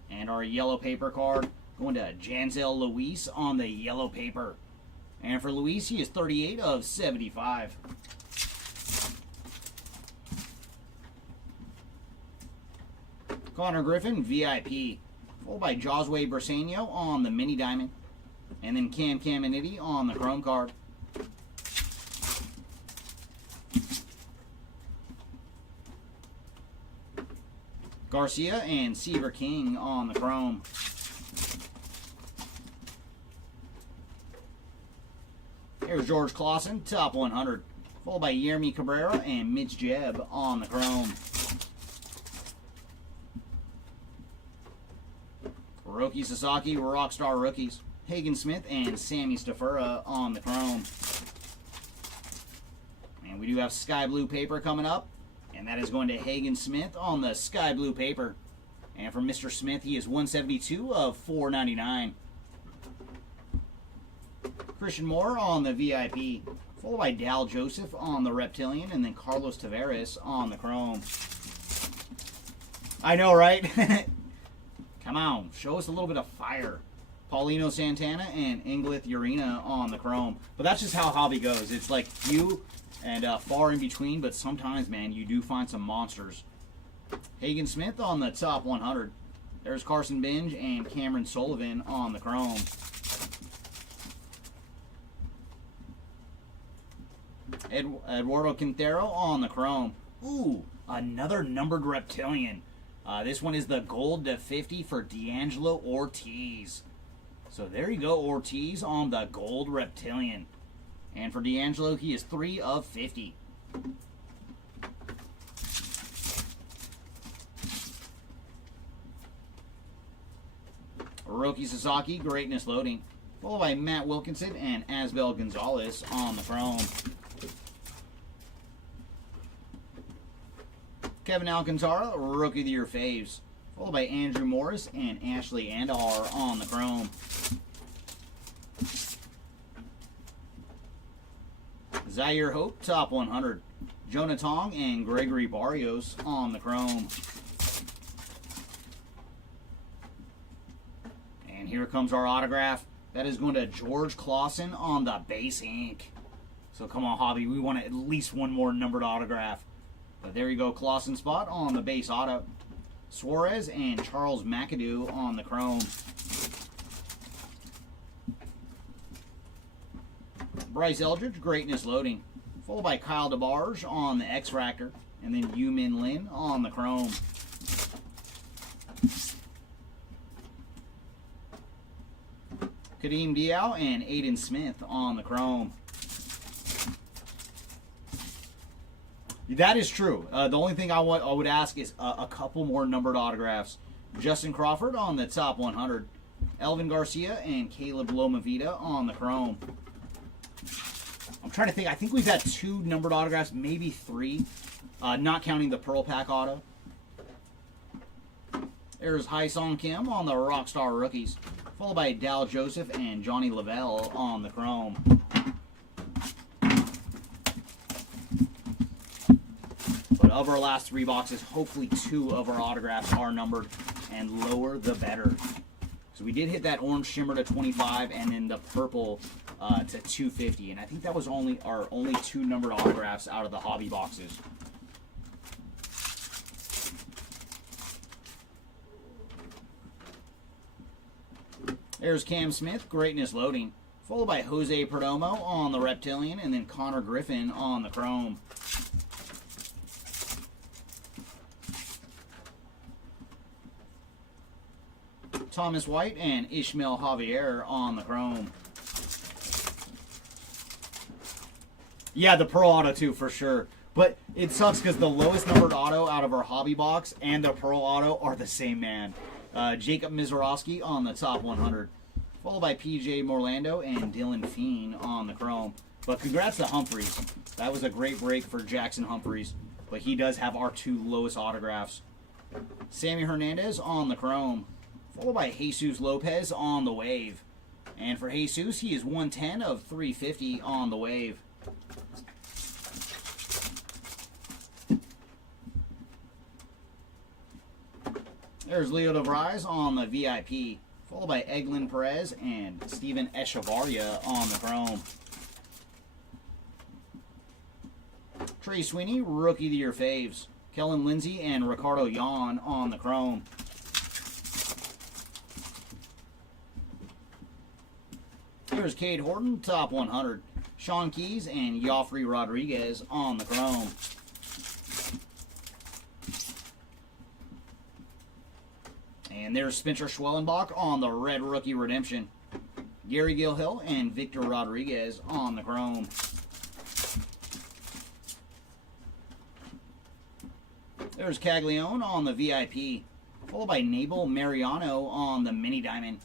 And our yellow paper card going to Janzel Luis on the yellow paper. And for Luis, he is 38 of 75. Connor Griffin, VIP. Followed by Josue Bersenio on the mini diamond. And then Cam Caminiti on the chrome card. Garcia and Seaver King on the chrome. Here's George Clausen, top 100. Followed by Yermi Cabrera and Mitch Jebb on the chrome. Roki Sasaki, Rockstar Rookies. Hagen Smith and Sammy Stafura on the chrome. And we do have Sky Blue paper coming up. And that is going to Hagen Smith on the Sky Blue paper. And for Mr. Smith, he is 172 of 499. Christian Moore on the VIP, followed by Dal Joseph on the Reptilian, and then Carlos Tavares on the chrome. I know, right? Come on, show us a little bit of fire. Paulino Santana and Ingrid Urena on the chrome. But that's just how hobby goes. It's like few and far in between, but sometimes, man, you do find some monsters. Hagen Smith on the top 100. There's Carson Binge and Cameron Sullivan on the chrome. Eduardo Quintero on the chrome. Ooh, another numbered Reptilian. This one is the gold to 50 for D'Angelo Ortiz. So there you go, Ortiz on the gold Reptilian. And for D'Angelo, he is 3 of 50. Roki Sasaki, Greatness Loading. Followed by Matt Wilkinson and Asbel Gonzalez on the chrome. Kevin Alcantara, Rookie of the Year faves. Followed by Andrew Morris and Ashley Andar on the chrome. Zaire Hope, top 100. Jonah Tong and Gregory Barrios on the chrome. And here comes our autograph. That is going to George Clausen on the base ink. So come on, hobby, we want at least one more numbered autograph. But there you go, Clausen spot on the base auto. Suarez and Charles McAdoo on the chrome. Bryce Eldridge, Greatness Loading. Followed by Kyle DeBarge on the X-Fractor. And then Yu-Min Lin on the chrome. Kadeem Diao and Aiden Smith on the chrome. That is true. The only thing I would ask is a couple more numbered autographs. Justin Crawford on the top 100. Elvin Garcia and Caleb Lomavita on the chrome. I'm trying to think. I think we've had 2 numbered autographs, maybe 3. Not counting the Pearl Pack auto. There's Hai Song Kim on the Rockstar Rookies. Followed by Dal Joseph and Johnny Lavelle on the chrome. But of our last 3 boxes, hopefully 2 of our autographs are numbered, and lower the better. So we did hit that orange shimmer to 25 and then the purple to 250. And I think that was our only 2 numbered autographs out of the hobby boxes. There's Cam Smith, Greatness Loading. Followed by Jose Perdomo on the Reptilian, and then Connor Griffin on the chrome. Thomas White and Ishmael Javier on the chrome. Yeah, the Pearl Auto too, for sure. But it sucks because the lowest numbered auto out of our hobby box and the Pearl Auto are the same man. Jacob Mizorowski on the top 100. Followed by PJ Morlando and Dylan Feen on the chrome. But congrats to Humphreys. That was a great break for Jackson Humphreys. But he does have our 2 lowest autographs. Sammy Hernandez on the chrome. Followed by Jesus Lopez on the wave. And for Jesus, he is 110 of 350 on the wave. There's Leo DeVries on the VIP. Followed by Eglin Perez and Steven Echevarria on the chrome. Trey Sweeney, Rookie of the Year faves. Kellen Lindsey and Ricardo Yan on the chrome. There's Cade Horton, top 100. Sean Keys and Joffrey Rodriguez on the chrome. And there's Spencer Schwellenbach on the red rookie redemption. Gary Gilhill and Victor Rodriguez on the chrome. There's Caglione on the VIP, followed by Nabel Mariano on the mini diamond.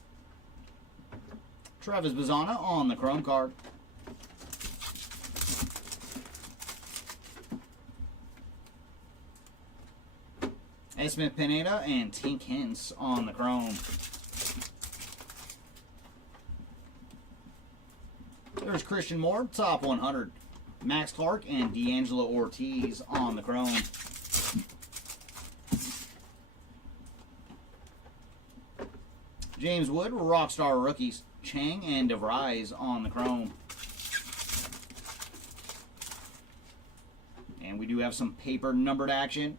Travis Bazzana on the chrome card. Esmith Pineda and Tink Hintz on the chrome. There's Christian Moore, top 100. Max Clark and D'Angelo Ortiz on the chrome. James Wood, Rockstar Rookies. Chang and DeVries on the chrome. And we do have some paper numbered action.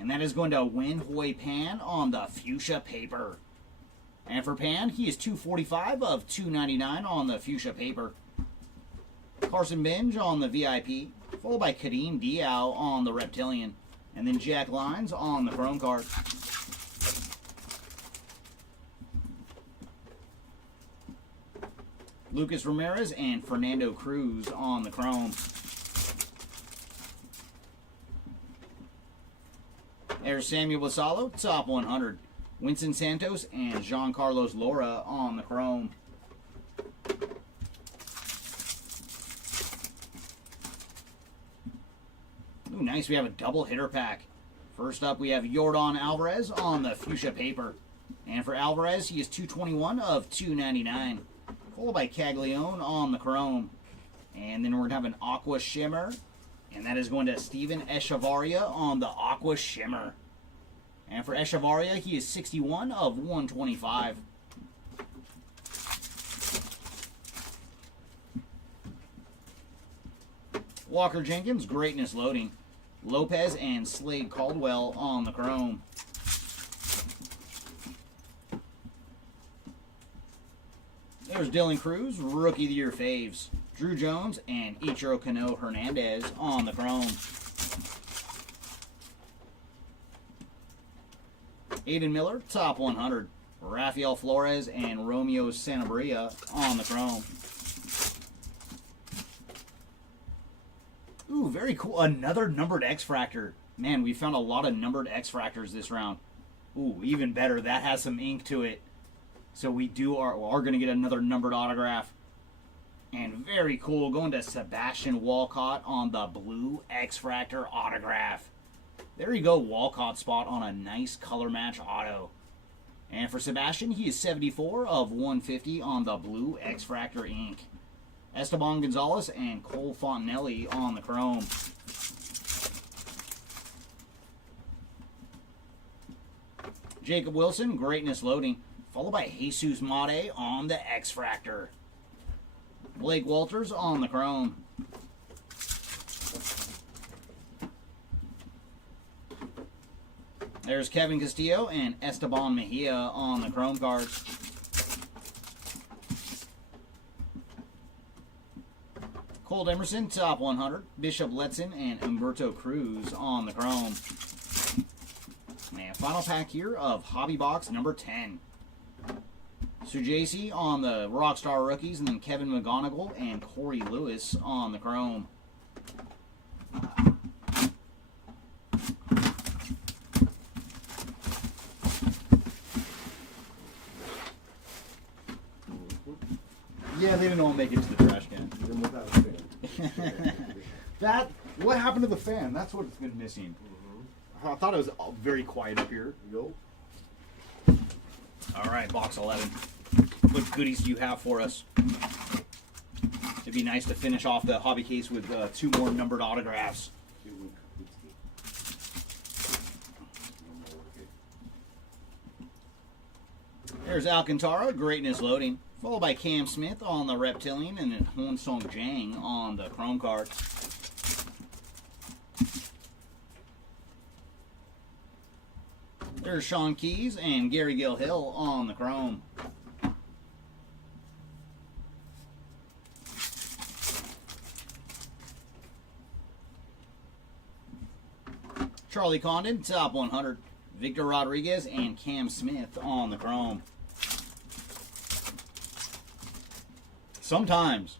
And that is going to Wen Hui Pan on the fuchsia paper. And for Pan, he is 245 of 299 on the fuchsia paper. Carson Binge on the VIP, followed by Kadeem Diao on the reptilian. And then Jack Lyons on the chrome card. Lucas Ramirez and Fernando Cruz on the chrome. There's Samuel Basalo, top 100. Winston Santos and Giancarlos Lora on the chrome. Ooh, nice. We have a double hitter pack. First up, we have Yordan Alvarez on the fuchsia paper. And for Alvarez, he is 221 of 299. Followed by Caglione on the chrome. And then we're going to have an Aqua Shimmer. And that is going to Steven Echevarria on the Aqua Shimmer. And for Echevarria, he is 61 of 125. Walker Jenkins, Greatness Loading. Lopez and Slade Caldwell on the chrome. There's Dylan Cruz, Rookie of the Year faves. Drew Jones and Ichiro Kano Hernandez on the chrome. Aiden Miller, top 100. Rafael Flores and Romeo Sanabria on the chrome. Ooh, very cool. Another numbered X-Fractor. Man, we found a lot of numbered X-Fractors this round. Ooh, even better. That has some ink to it. So we are going to get another numbered autograph. And very cool. Going to Sebastian Walcott on the blue X-Fractor autograph. There you go. Walcott spot on a nice color match auto. And for Sebastian, he is 74 of 150 on the blue X-Fractor ink. Esteban Gonzalez and Cole Fontenelli on the chrome. Jacob Wilson, Greatness Loading. Followed by Jesus Mate on the X-Fractor. Blake Walters on the chrome. There's Kevin Castillo and Esteban Mejia on the chrome cards. Colt Emerson, top 100. Bishop Letson and Humberto Cruz on the chrome. And final pack here of Hobby Box number 10. Sujasi on the Rockstar Rookies, and then Kevin McGonigal and Corey Lewis on the chrome. Yeah, they didn't all make it to the trash can. Even without a fan. What happened to the fan? That's what's been missing. I thought it was very quiet up here. Yo. All right, box 11. What goodies do you have for us? It'd be nice to finish off the hobby case with 2 more numbered autographs. There's Alcantara, Greatness Loading. Followed by Cam Smith on the Reptilian and then Hon Song Jang on the Chrome card. There's Sean Keys and Gary Gilhill on the Chrome. Charlie Condon, top 100. Victor Rodriguez and Cam Smith on the chrome. Sometimes.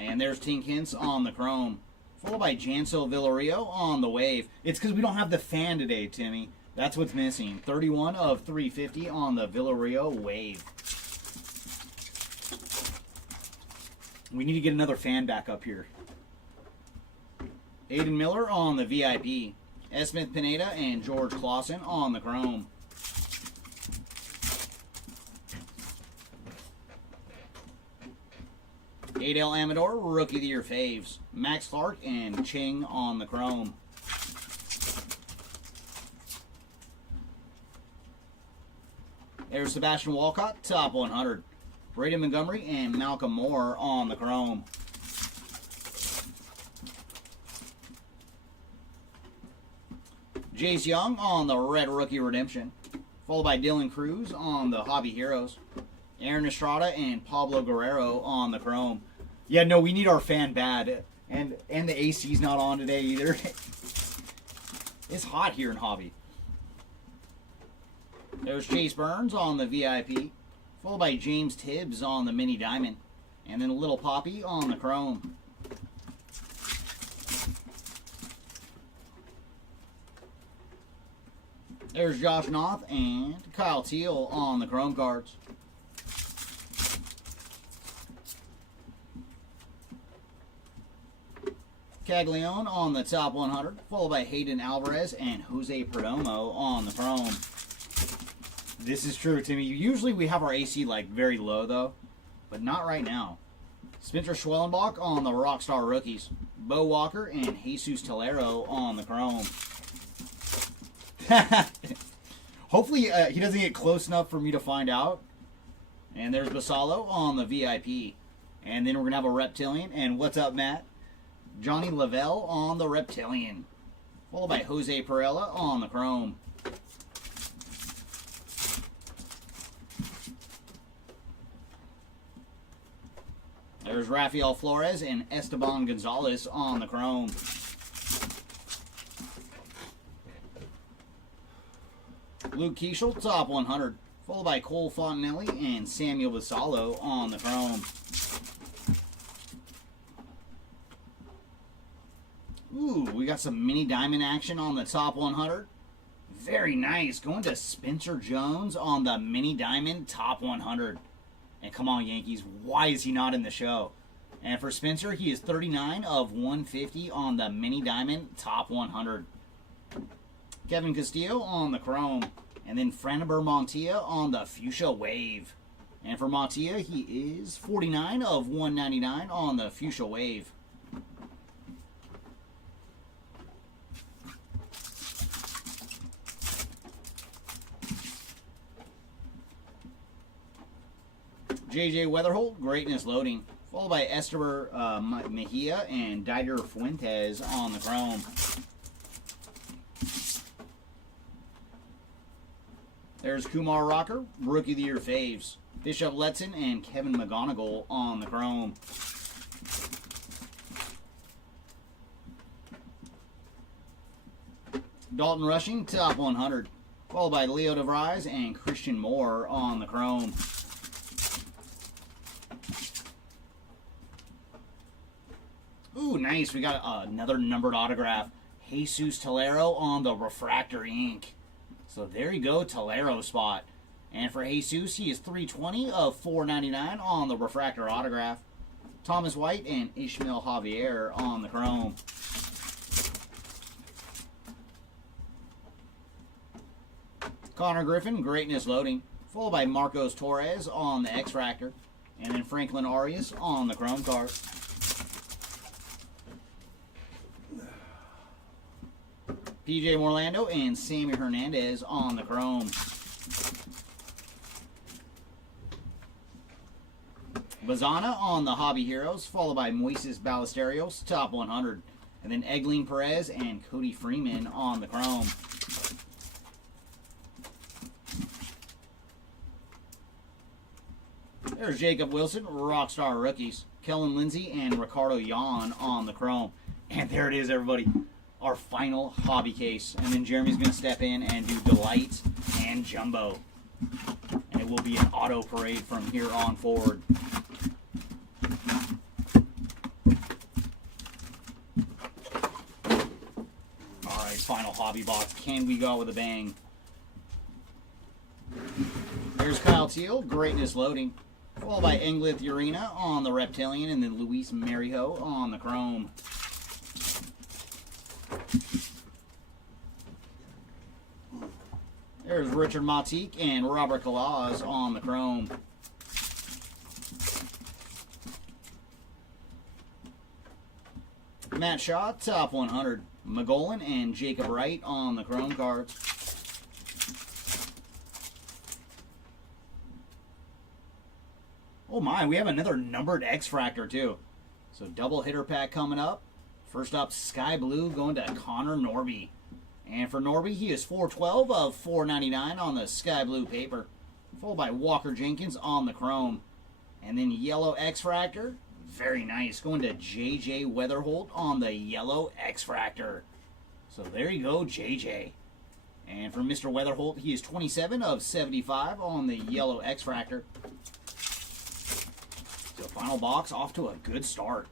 And there's Tink Hints on the chrome. Followed by Janso Villarreal on the wave. It's because we don't have the fan today, Timmy. That's what's missing. 31 of 350 on the Villarreal wave. We need to get another fan back up here. Aiden Miller on the VIP. S. Smith Pineda and George Clausen on the chrome. Adel Amador, Rookie of the Year faves. Max Clark and Ching on the chrome. There's Sebastian Walcott, top 100. Braden Montgomery and Malcolm Moore on the chrome. Jace Young on the red rookie redemption. Followed by Dylan Cruz on the Hobby Heroes. Aaron Estrada and Pablo Guerrero on the chrome. Yeah, no, we need our fan bad. And the AC's not on today either. It's hot here in Hobby. There's Chase Burns on the VIP. Followed by James Tibbs on the Mini Diamond. And then Little Poppy on the chrome. There's Josh Noth and Kyle Teal on the chrome cards. Caglione on the top 100, followed by Hayden Alvarez and Jose Perdomo on the chrome. This is true, Timmy. Usually we have our AC like very low though, but not right now. Spencer Schwellenbach on the Rockstar rookies. Bo Walker and Jesus Tolero on the chrome. Hopefully he doesn't get close enough for me to find out. And there's Basalo on the VIP. And then we're going to have a Reptilian. And what's up, Matt? Johnny Lavelle on the Reptilian. Followed by Jose Perella on the chrome. There's Rafael Flores and Esteban Gonzalez on the chrome. Luke Keishel, top 100. Followed by Cole Fontanelli and Samuel Vassallo on the chrome. Ooh, we got some mini diamond action on the top 100. Very nice. Going to Spencer Jones on the mini diamond top 100. And come on, Yankees. Why is he not in the show? And for Spencer, he is 39 of 150 on the mini diamond top 100. Kevin Castillo on the chrome. And then Franiber Montilla on the fuchsia wave. And for Montilla, he is 49 of 199 on the fuchsia wave. JJ Weatherholt, greatness loading. Followed by Esteban Mejia and Dider Fuentes on the chrome. There's Kumar Rocker, Rookie of the Year faves. Bishop Letson and Kevin McGonigal on the chrome. Dalton Rushing, top 100. Followed by Leo DeVries and Christian Moore on the chrome. Ooh, nice. We got another numbered autograph. Jesus Tolero on the Refractor ink. So there you go, Tolero spot. And for Jesus, he is 320 of 499 on the Refractor autograph. Thomas White and Ishmael Javier on the chrome. Connor Griffin, greatness loading. Followed by Marcos Torres on the X-Fractor. And then Franklin Arias on the chrome card. PJ Morlando and Sammy Hernandez on the chrome. Bazana on the Hobby Heroes, followed by Moises Ballesteros, top 100. And then Egleen Perez and Cody Freeman on the chrome. There's Jacob Wilson, Rockstar rookies. Kellen Lindsey and Ricardo Yan on the chrome. And there it is, everybody. our final hobby case. And then Jeremy's going to step in and do Delight and Jumbo. And it will be an auto parade from here on forward. Alright, final hobby box. Can we go with a bang? Here's Kyle Teal, Greatness Loading. Followed by Englith Urena on the Reptilian, and then Luis Marijo on the Chrome. There's Richard Matique and Robert Kalaz on the Chrome. Matt Shaw, top 100. McGolan and Jacob Wright on the Chrome cards. Oh my, we have another numbered X-Fractor too. So double hitter pack coming up. First up, Sky Blue going to Connor Norby. And for Norby, he is 412 of 499 on the Sky Blue paper. Followed by Walker Jenkins on the Chrome. And then yellow X-Fractor. Very nice. Going to JJ Weatherholt on the yellow X-Fractor. So there you go, JJ. And for Mr. Weatherholt, he is 27 of 75 on the yellow X-Fractor. So final box off to a good start.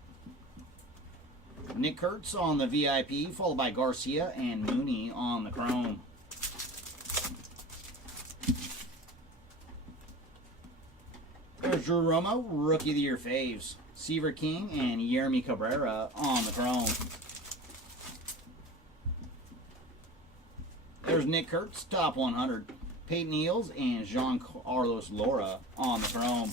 Nick Kurtz on the VIP, followed by Garcia and Mooney on the Chrome. There's Drew Romo, Rookie of the Year faves. Seaver King and Yermi Cabrera on the Chrome. There's Nick Kurtz, top 100. Peyton Eels and Jean-Carlos Laura on the Chrome.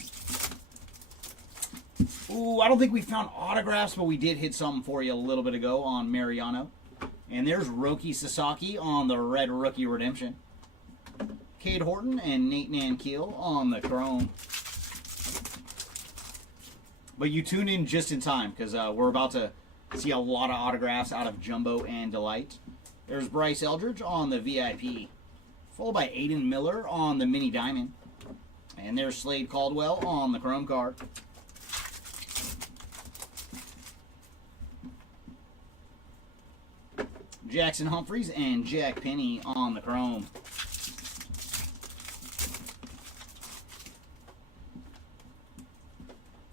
Ooh, I don't think we found autographs, but we did hit something for you a little bit ago on Mariano. And there's Roki Sasaki on the Red Rookie Redemption. Cade Horton and Nate Nankeel on the Chrome. But you tune in just in time, because we're about to see a lot of autographs out of Jumbo and Delight. There's Bryce Eldridge on the VIP. Followed by Aiden Miller on the Mini Diamond. And there's Slade Caldwell on the Chrome card. Jackson Humphreys and Jack Penny on the Chrome.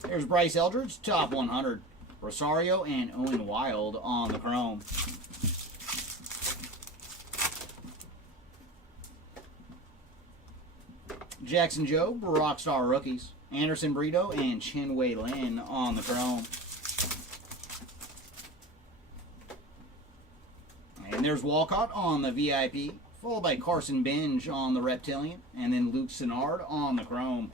There's Bryce Eldridge, top 100. Rosario and Owen Wild on the Chrome. Jackson Jobe, Rockstar Rookies. Anderson Brito and Chinwei Lin on the Chrome. And there's Walcott on the VIP, followed by Carson Benj on the Reptilian, and then Luke Sinnard on the Chrome.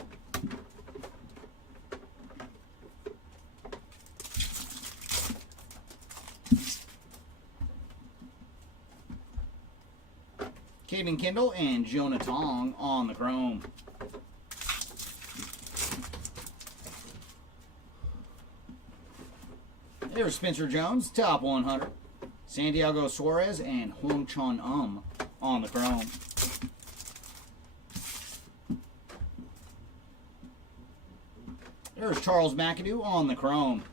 Caden Kendall and Jonah Tong on the Chrome. There's Spencer Jones, top 100. Santiago Suarez and Hong Chon on the Chrome. There's Charles McAdoo on the Chrome.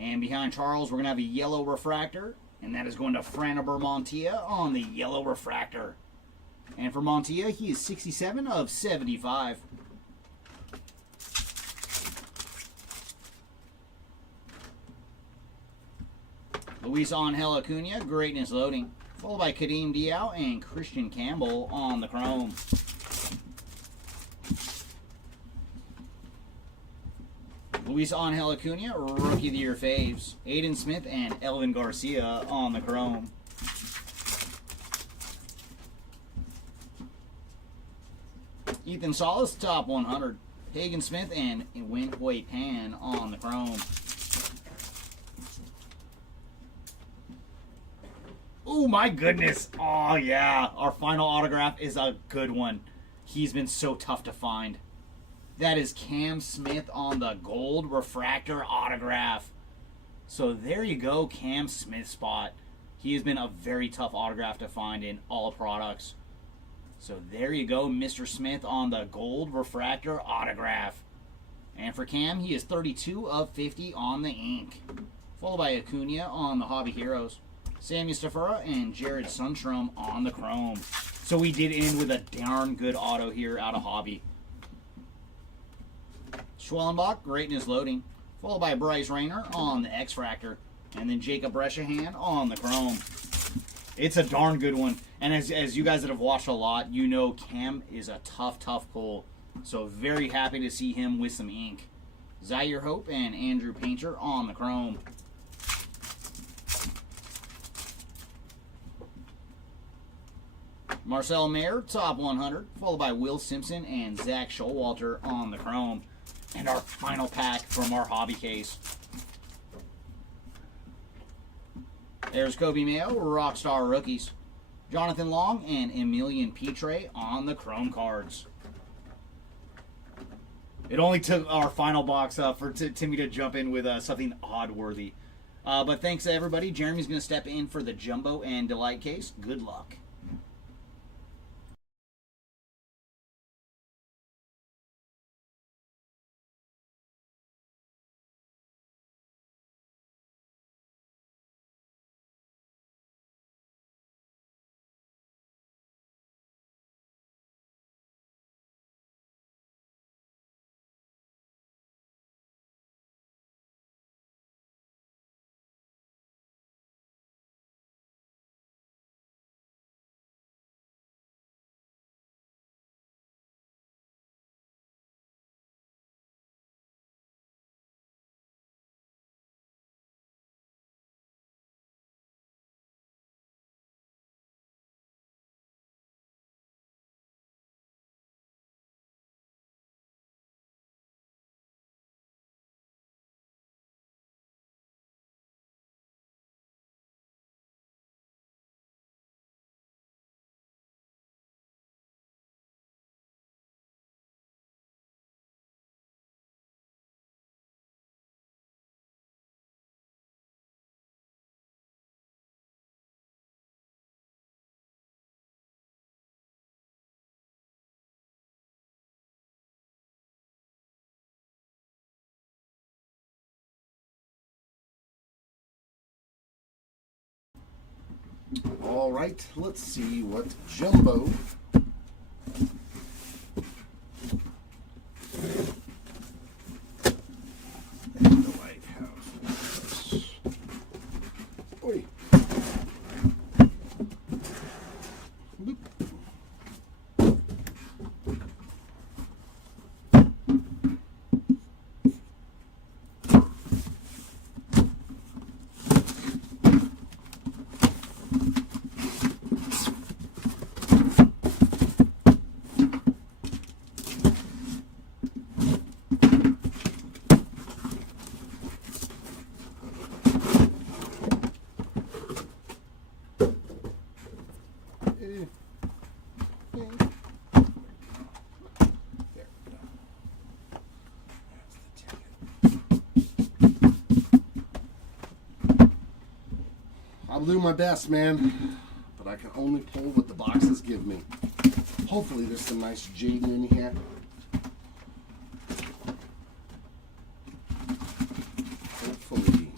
And behind Charles, we're going to have a yellow refractor. And that is going to Franiber Montia on the yellow refractor. And for Montia, he is 67 of 75. Luis Angel Acuna, Greatness Loading. Followed by Kadeem Diao and Christian Campbell on the Chrome. Luis Angel Acuna, Rookie of the Year faves. Aiden Smith and Elvin Garcia on the Chrome. Ethan Salas, top 100. Hagen Smith and Wen Hui Pan on the Chrome. Oh my goodness. Oh yeah. Our final autograph is a good one. He's been so tough to find. That is Cam Smith on the gold refractor autograph. So there you go, Cam Smith spot. He has been a very tough autograph to find in all products. So there you go, Mr. Smith on the gold refractor autograph. And for Cam, he is 32 of 50 on the ink. Followed by Acuna on the Hobby Heroes. Sammy Stafura and Jared Sundstrom on the chrome. So we did end with a darn good auto here out of Hobby. Schwellenbach, Greatness Loading. Followed by Bryce Rayner on the X-Fractor. And then Jacob Reshahan on the chrome. It's a darn good one. And as you guys that have watched a lot, you know Cam is a tough pull. So very happy to see him with some ink. Zaire Hope and Andrew Painter on the chrome. Marcel Mayer, top 100, followed by Will Simpson and Zach Showalter on the chrome. And our final pack from our hobby case. There's Kobe Mayo, Rockstar Rookies. Jonathan Long and Emilian Petre on the chrome cards. It only took our final box for Timmy to jump in with something odd-worthy. But thanks to everybody. Jeremy's going to step in for the Jumbo and Delight case. Good luck. All right, let's see what Jumbo and the Light have. Oi. Boop. I'll do my best, man, but I can only pull what the boxes give me. Hopefully there's some nice Jaden in here. Hopefully.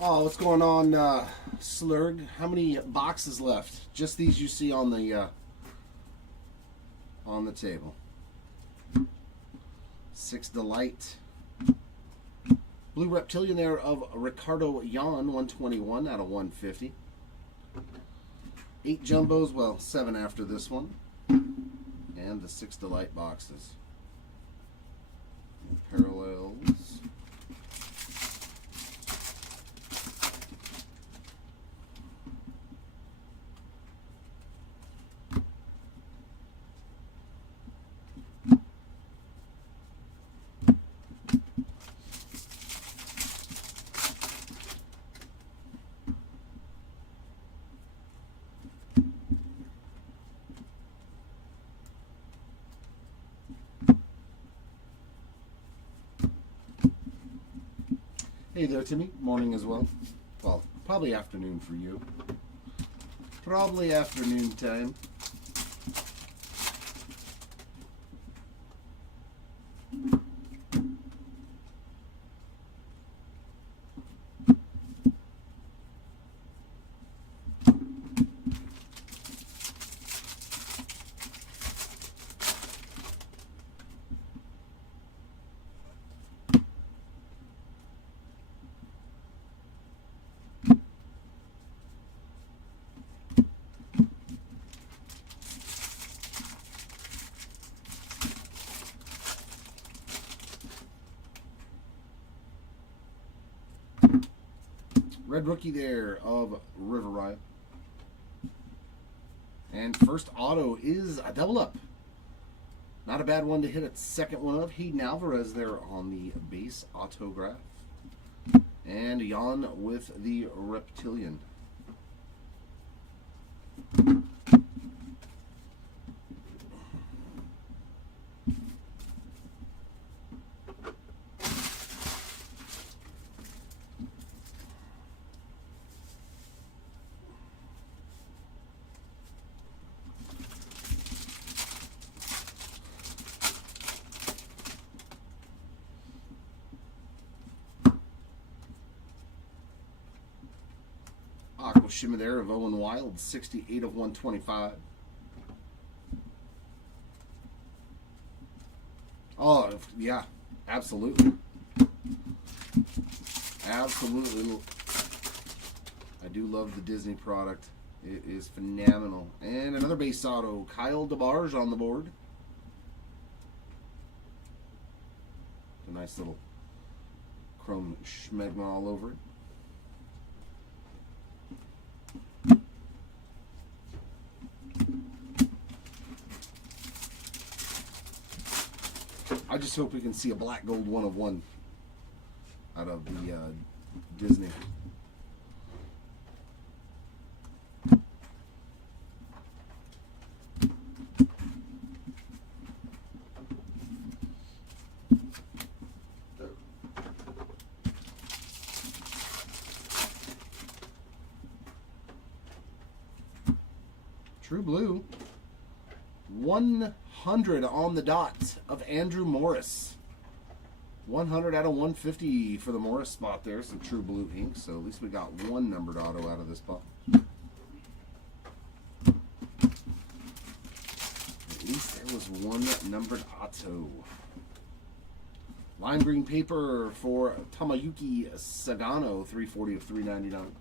Oh, what's going on, Slurg? How many boxes left? Just these you see on the table. 6 Delight. Blue Reptilian there of Ricardo Yan, 121 out of 150. 8 Jumbos, well, 7 after this one. And the 6 Delight boxes. Parallels. Hey there, Timmy. Morning as well. Well, probably afternoon for you. Probably afternoon time. Red rookie there of River Riot. And first auto is a double up. Not a bad one to hit a second one of. Hayden Alvarez there on the base autograph. And Jan with the Reptilian. Aqua Shimmer there of Owen Wild, 68 of 125. Oh, yeah, absolutely. Absolutely. I do love the Disney product. It is phenomenal. And another base auto, Kyle DeBarge on the board. A nice little chrome schmegma all over it. I just hope we can see a black gold 1 of 1 out of the Disney. True Blue. 100 on the dot of Andrew Morris. 100 out of 150 for the Morris spot there. Some True Blue ink. So at least we got one numbered auto out of this spot. At least there was one numbered auto. Lime green paper for Tamayuki Sagano. 340 of 399.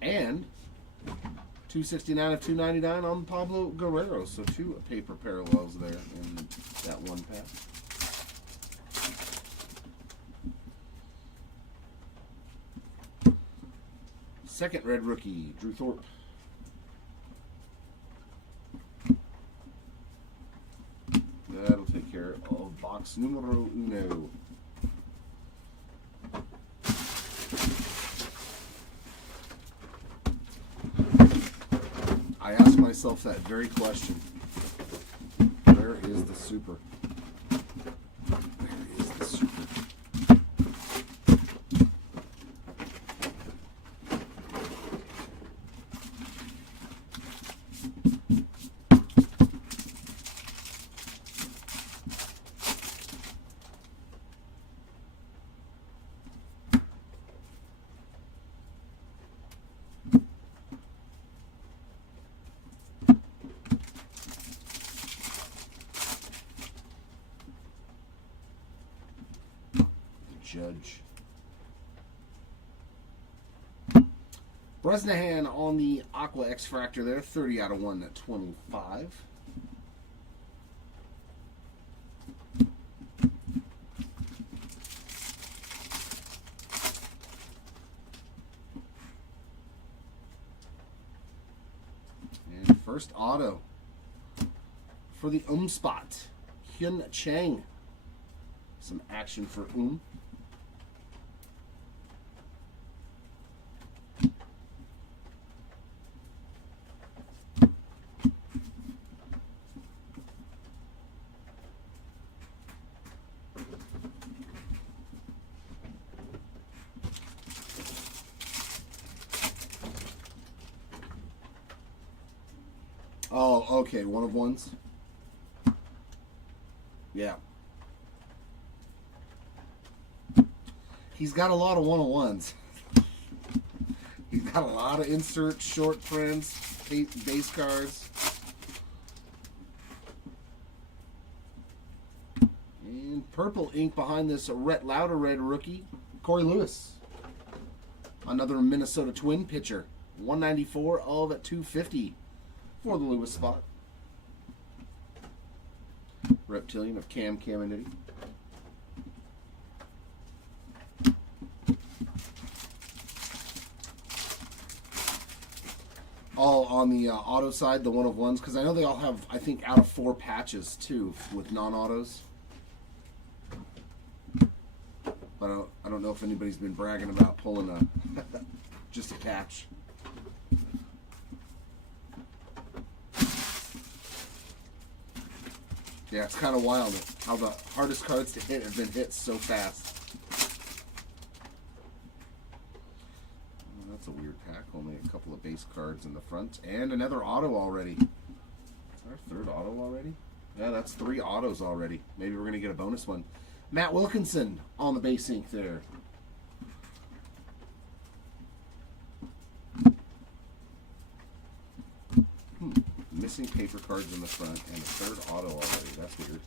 And 269 of 299 on Pablo Guerrero. So 2 paper parallels there in that one pack. Second red rookie, Drew Thorpe. That'll take care of box numero uno. I asked myself that very question. Where is the super? Where is the super? Judge. Bresnahan on the Aqua X Fractor there, 30 out of 125. And first auto for the spot, Hyun Chang. Some action for Oh, okay. One of ones. Yeah. He's got a lot of one-on-ones. He's got a lot of insert short prints, base cards. And purple ink behind this Rhett Lauder red rookie, Corey Lewis. Another Minnesota Twin pitcher. 194 of 250 for the Lewis spot. Reptilian of Cam Caminiti. All on the auto side, the one of ones, because I know they all have, I think, out of 4 patches too with non-autos. But I don't know if anybody's been bragging about pulling a just a patch. Yeah, it's kind of wild how the hardest cards to hit have been hit so fast. That's a weird pack. Only a couple of base cards in the front. And another auto already. Is our third auto already? Yeah, that's 3 autos already. Maybe we're going to get a bonus one. Matt Wilkinson on the base ink there. Missing paper cards in the front and a third auto already. That's weird.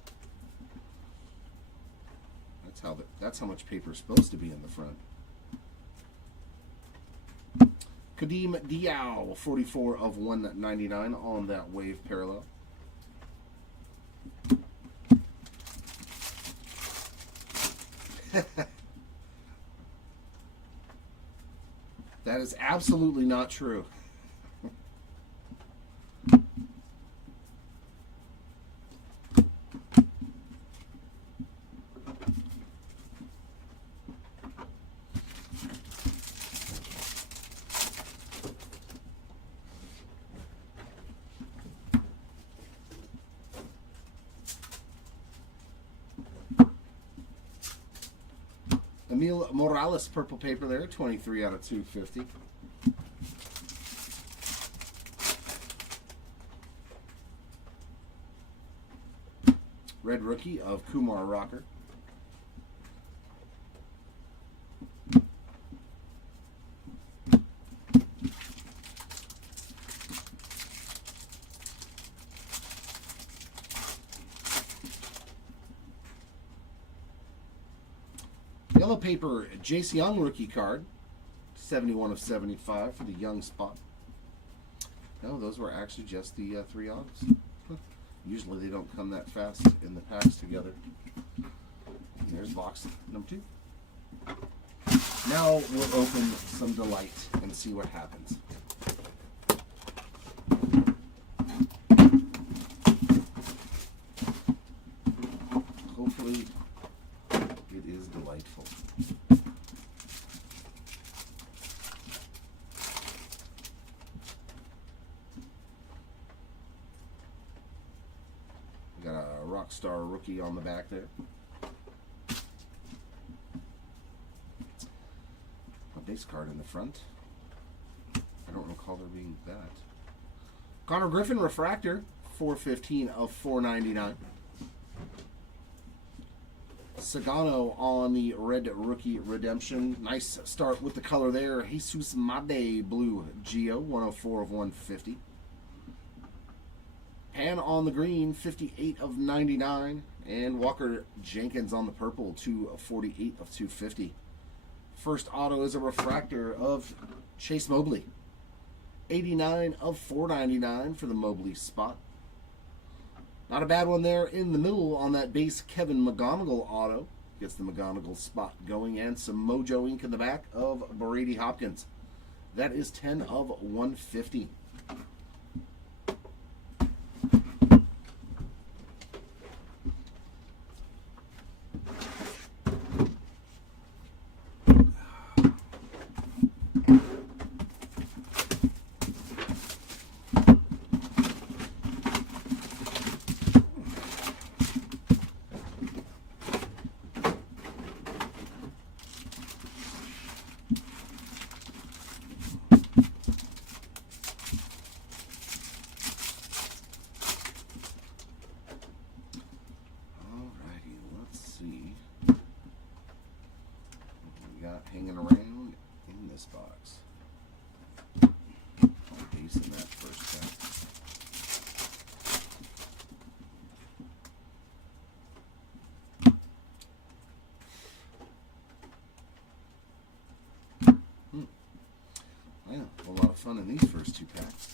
That's how much paper is supposed to be in the front. Kadeem Diao, 44 of 199 on that wave parallel. That is absolutely not true. Emil Morales purple paper there, 23 out of 250. Red rookie of Kumar Rocker. Yellow paper, Jace Young rookie card, 71 of 75 for the Young spot. No, those were actually just the 3 autos. Huh. Usually they don't come that fast in the packs together. And there's box number 2. Now we'll open some Delight and see what happens. Hopefully it is delightful. We got a Rockstar rookie on the back there. A base card in the front. I don't recall there being that. Connor Griffin refractor, 415 of 499. Sagano on the red rookie redemption. Nice start with the color there. Jesus Made blue Geo, 104 of 150. Pan on the green, 58 of 99. And Walker Jenkins on the purple, 248 of 250. First auto is a refractor of Chase Mobley. 89 of 499 for the Mobley spot. Not a bad one there in the middle on that base Kevin McGonigal auto. Gets the McGonigal spot going, and some Mojo ink in the back of Brady Hopkins. That is 10 of 150. got hanging around in this box. All base in that first pack. Yeah, a lot of fun in these first two packs.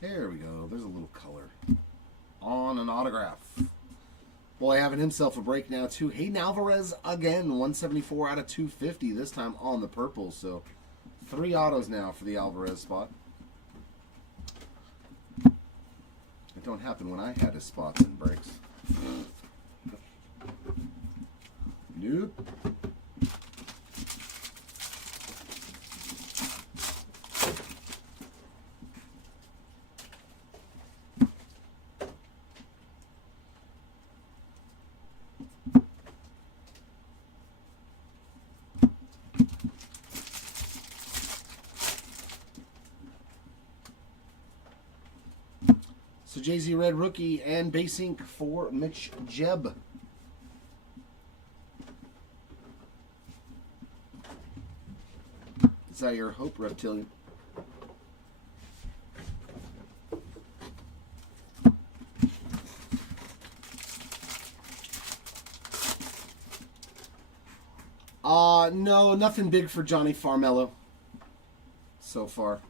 There we go. There's a little color on an autograph. Boy, having himself a break now, too. Hayden Alvarez again, 174 out of 250, this time on the purple. So 3 autos now for the Alvarez spot. It don't happen when I had his spots and breaks. Nope. So Jay-Z Red Rookie and base ink for Mitch Jebb. Is that your hope, Reptilian? No, nothing big for Johnny Farmello so far.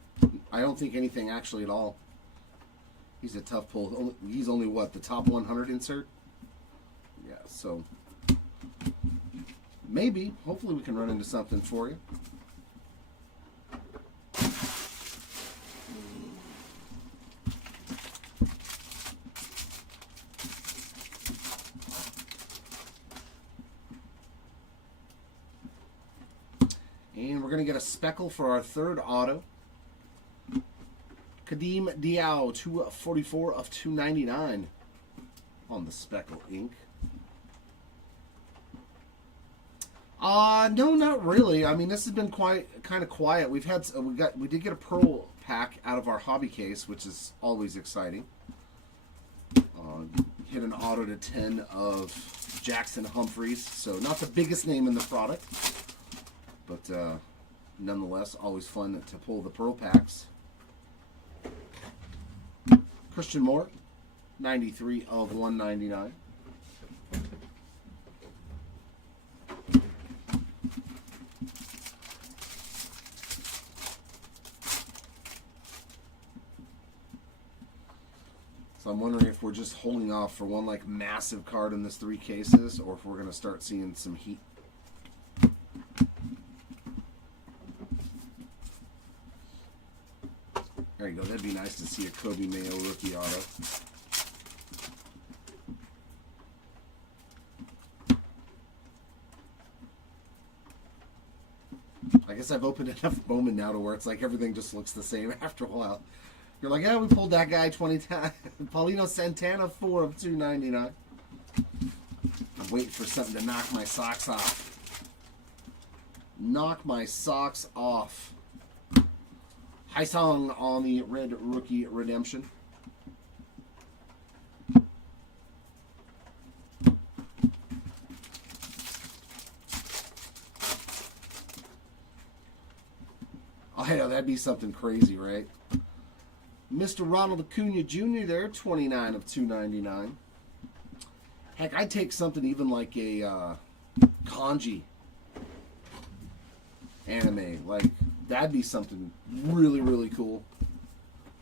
I don't think anything actually at all. He's a tough pull. He's only what, the top 100 insert? Yeah, so maybe, hopefully we can run into something for you. And we're going to get a speckle for our third auto. Kadeem Diao, 244 of 299 on the speckle ink. No, not really. I mean, this has been kind of quiet. We did get a pearl pack out of our hobby case, which is always exciting. Hit an auto to 10 of Jackson Humphreys, so not the biggest name in the product, but nonetheless, always fun to pull the pearl packs. Christian Moore, 93 of 199. So I'm wondering if we're just holding off for one like massive card in this 3 cases, or if we're going to start seeing some heat. There you go. That'd be nice to see a Kobe Mayo rookie auto. I guess I've opened enough Bowman now to where it's like everything just looks the same after a while. You're like, yeah, we pulled that guy 20 times. Paulino Santana, 4 of 299. I'm waiting for something to knock my socks off. Knock my socks off. Haisong on the red rookie redemption. Oh, yeah, that'd be something crazy, right? Mr. Ronald Acuna Jr. there, 29 of 299. Heck, I'd take something even like a kanji anime. Like, that'd be something really, really cool.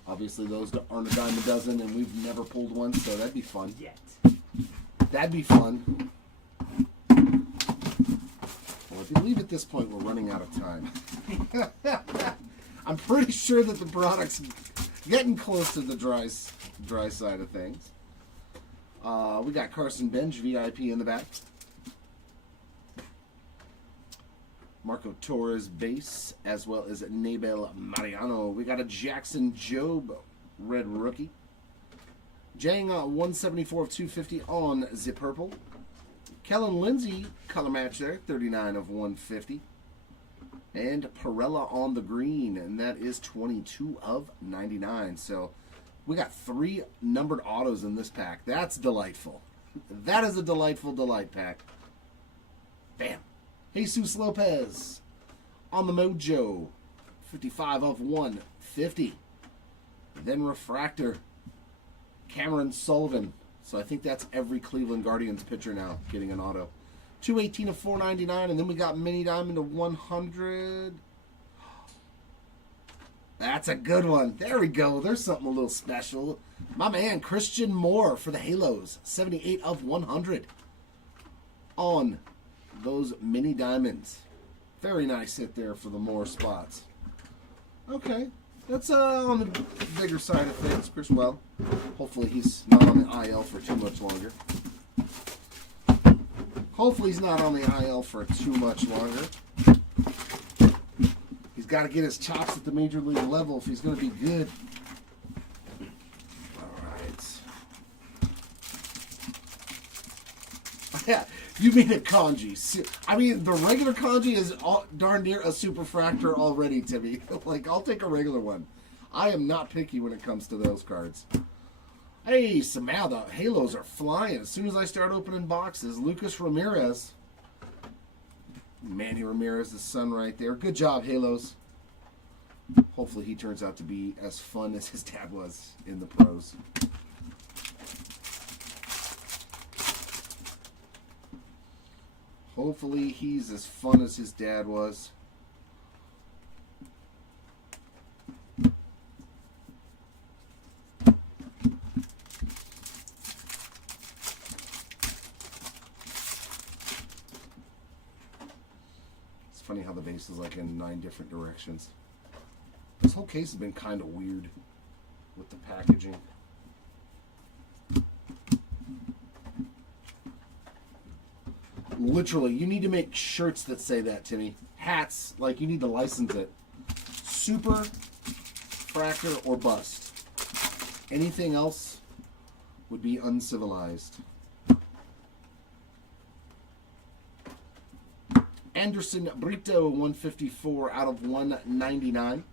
Obviously, those aren't a dime a dozen, and we've never pulled one, so that'd be fun. Yet. That'd be fun. Well, I believe at this point we're running out of time. I'm pretty sure that the product's getting close to the dry side of things. We got Carson Bench, VIP in the back. Marco Torres base, as well as Nabel Mariano. We got a Jackson Jobe red rookie. Jang 174 of 250 on Zip Purple. Kellen Lindsay color match there, 39 of 150. And Pirella on the green, and that is 22 of 99. So We got 3 numbered autos in this pack. That's delightful. That is a delightful delight pack. Bam. Jesus Lopez on the Mojo. 55 of 150. Then Refractor. Cameron Sullivan. So I think that's every Cleveland Guardians pitcher now getting an auto. 218 of 499. And then we got Mini Diamond of 100. That's a good one. There we go. There's something a little special. My man, Christian Moore for the Halos. 78 of 100 on those Mini Diamonds. Very nice hit there for the Moore spots. Okay. That's on the bigger side of things. Chris, well, hopefully he's not on the IL for too much longer. Hopefully he's not on the IL for too much longer. He's got to get his chops at the major league level if he's going to be good. All right. Yeah, you mean a kanji. I mean, the regular kanji is darn near a superfractor already, Timmy. Like, I'll take a regular one. I am not picky when it comes to those cards. Hey, somehow the Halos are flying. As soon as I start opening boxes, Lucas Ramirez. Manny Ramirez's son right there. Good job, Halos. Hopefully he turns out to be as fun as his dad was in the pros. Hopefully he's as fun as his dad was. It's funny how the base is like in 9 different directions. This whole case has been kind of weird with the packaging. Literally, you need to make shirts that say that, Timmy. Hats, like you need to license it. Super, fractor, or bust. Anything else would be uncivilized. Anderson Brito, 154 out of 199.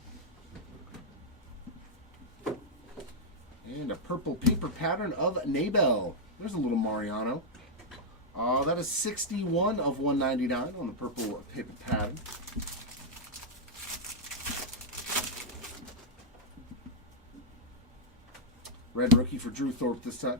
And a purple paper pattern of Nabel. There's a little Mariano. That is 61 of 199 on the purple paper pattern. Red rookie for Drew Thorpe this time.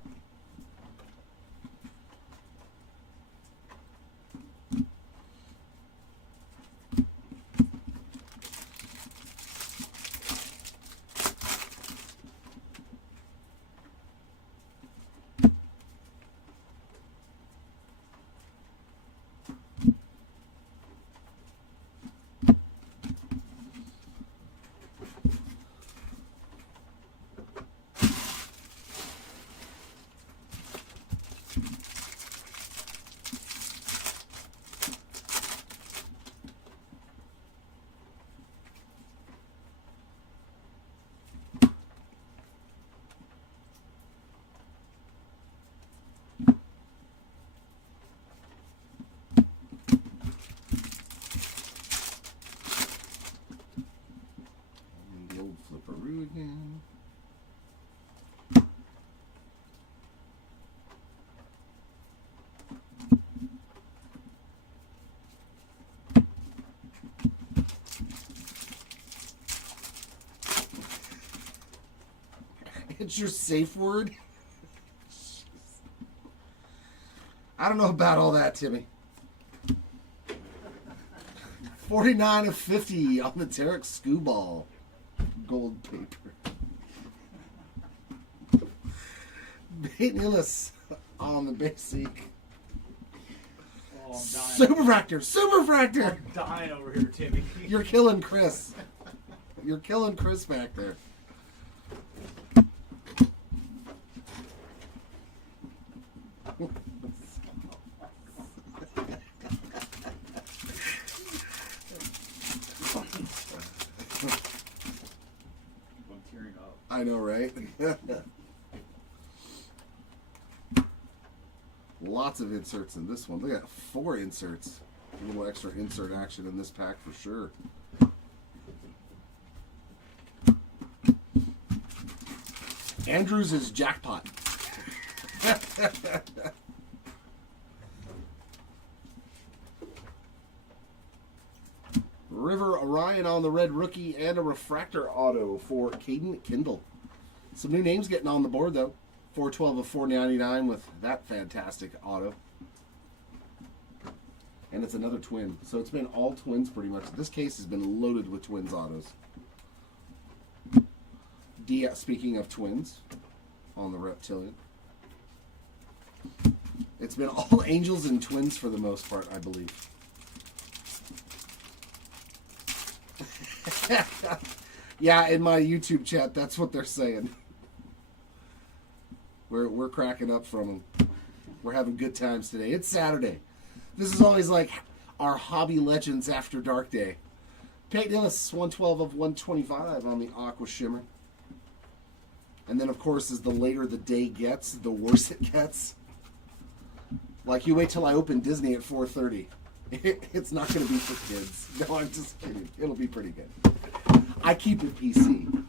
Again. It's your safe word? I don't know about all that, Timmy. 49 of 50 on the Tarek Skubal. Gold paper. Peyton Hillis on the basic. Oh, I'm dying. Superfractor! Superfractor! I'm dying over here, Timmy. You're killing Chris. You're killing Chris back there. I know, right? Lots of inserts in this one. Look at 4 inserts. A little extra insert action in this pack for sure. Andrews is jackpot. River Orion on the red rookie and a refractor auto for Caden Kindle. Some new names getting on the board though. 412 of 499 with that fantastic auto. And it's another twin. So it's been all twins pretty much. This case has been loaded with twins autos. Speaking of twins, on the Reptilian. It's been all angels and twins for the most part, I believe. Yeah, in my YouTube chat, that's what they're saying. We're cracking up from them. We're having good times today. It's Saturday. This is always like our Hobby Legends After Dark Day. Peyton Ellis, 112 of 125 on the Aqua Shimmer. And then, of course, as the later the day gets, the worse it gets. Like, you wait till I open Disney at 4:30. It's not going to be for kids. No, I'm just kidding. It'll be pretty good. I keep it PC.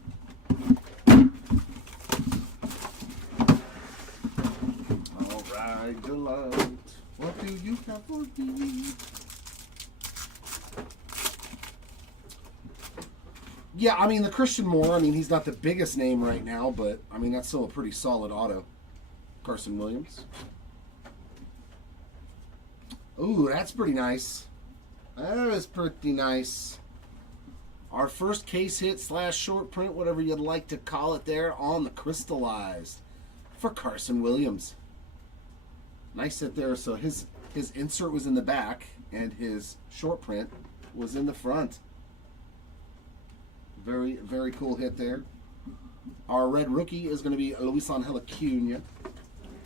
All right, Delight. What do you have for me? Yeah, I mean, the Christian Moore, I mean, he's not the biggest name right now, but, I mean, that's still a pretty solid auto. Carson Williams. Ooh, that's pretty nice. That is pretty nice. Our first case hit / short print, whatever you'd like to call it there, on the Crystallized for Carson Williams. Nice hit there. So his insert was in the back, and his short print was in the front. Very, very cool hit there. Our red rookie is going to be Luis Angel Acuna.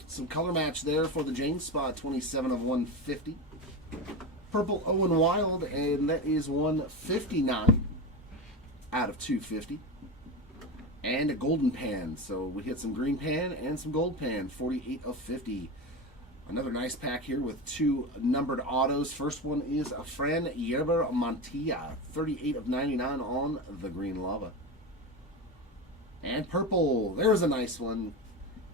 Some color match there for the James spot, 27 of 150. Purple Owen Wild, and that is 159 out of 250. And a golden pan. So we hit some green pan and some gold pan, 48 of 50. Another nice pack here with 2 numbered autos. First one is a Fran Yerber Montilla, 38 of 99 on the green lava. And purple, there's a nice one.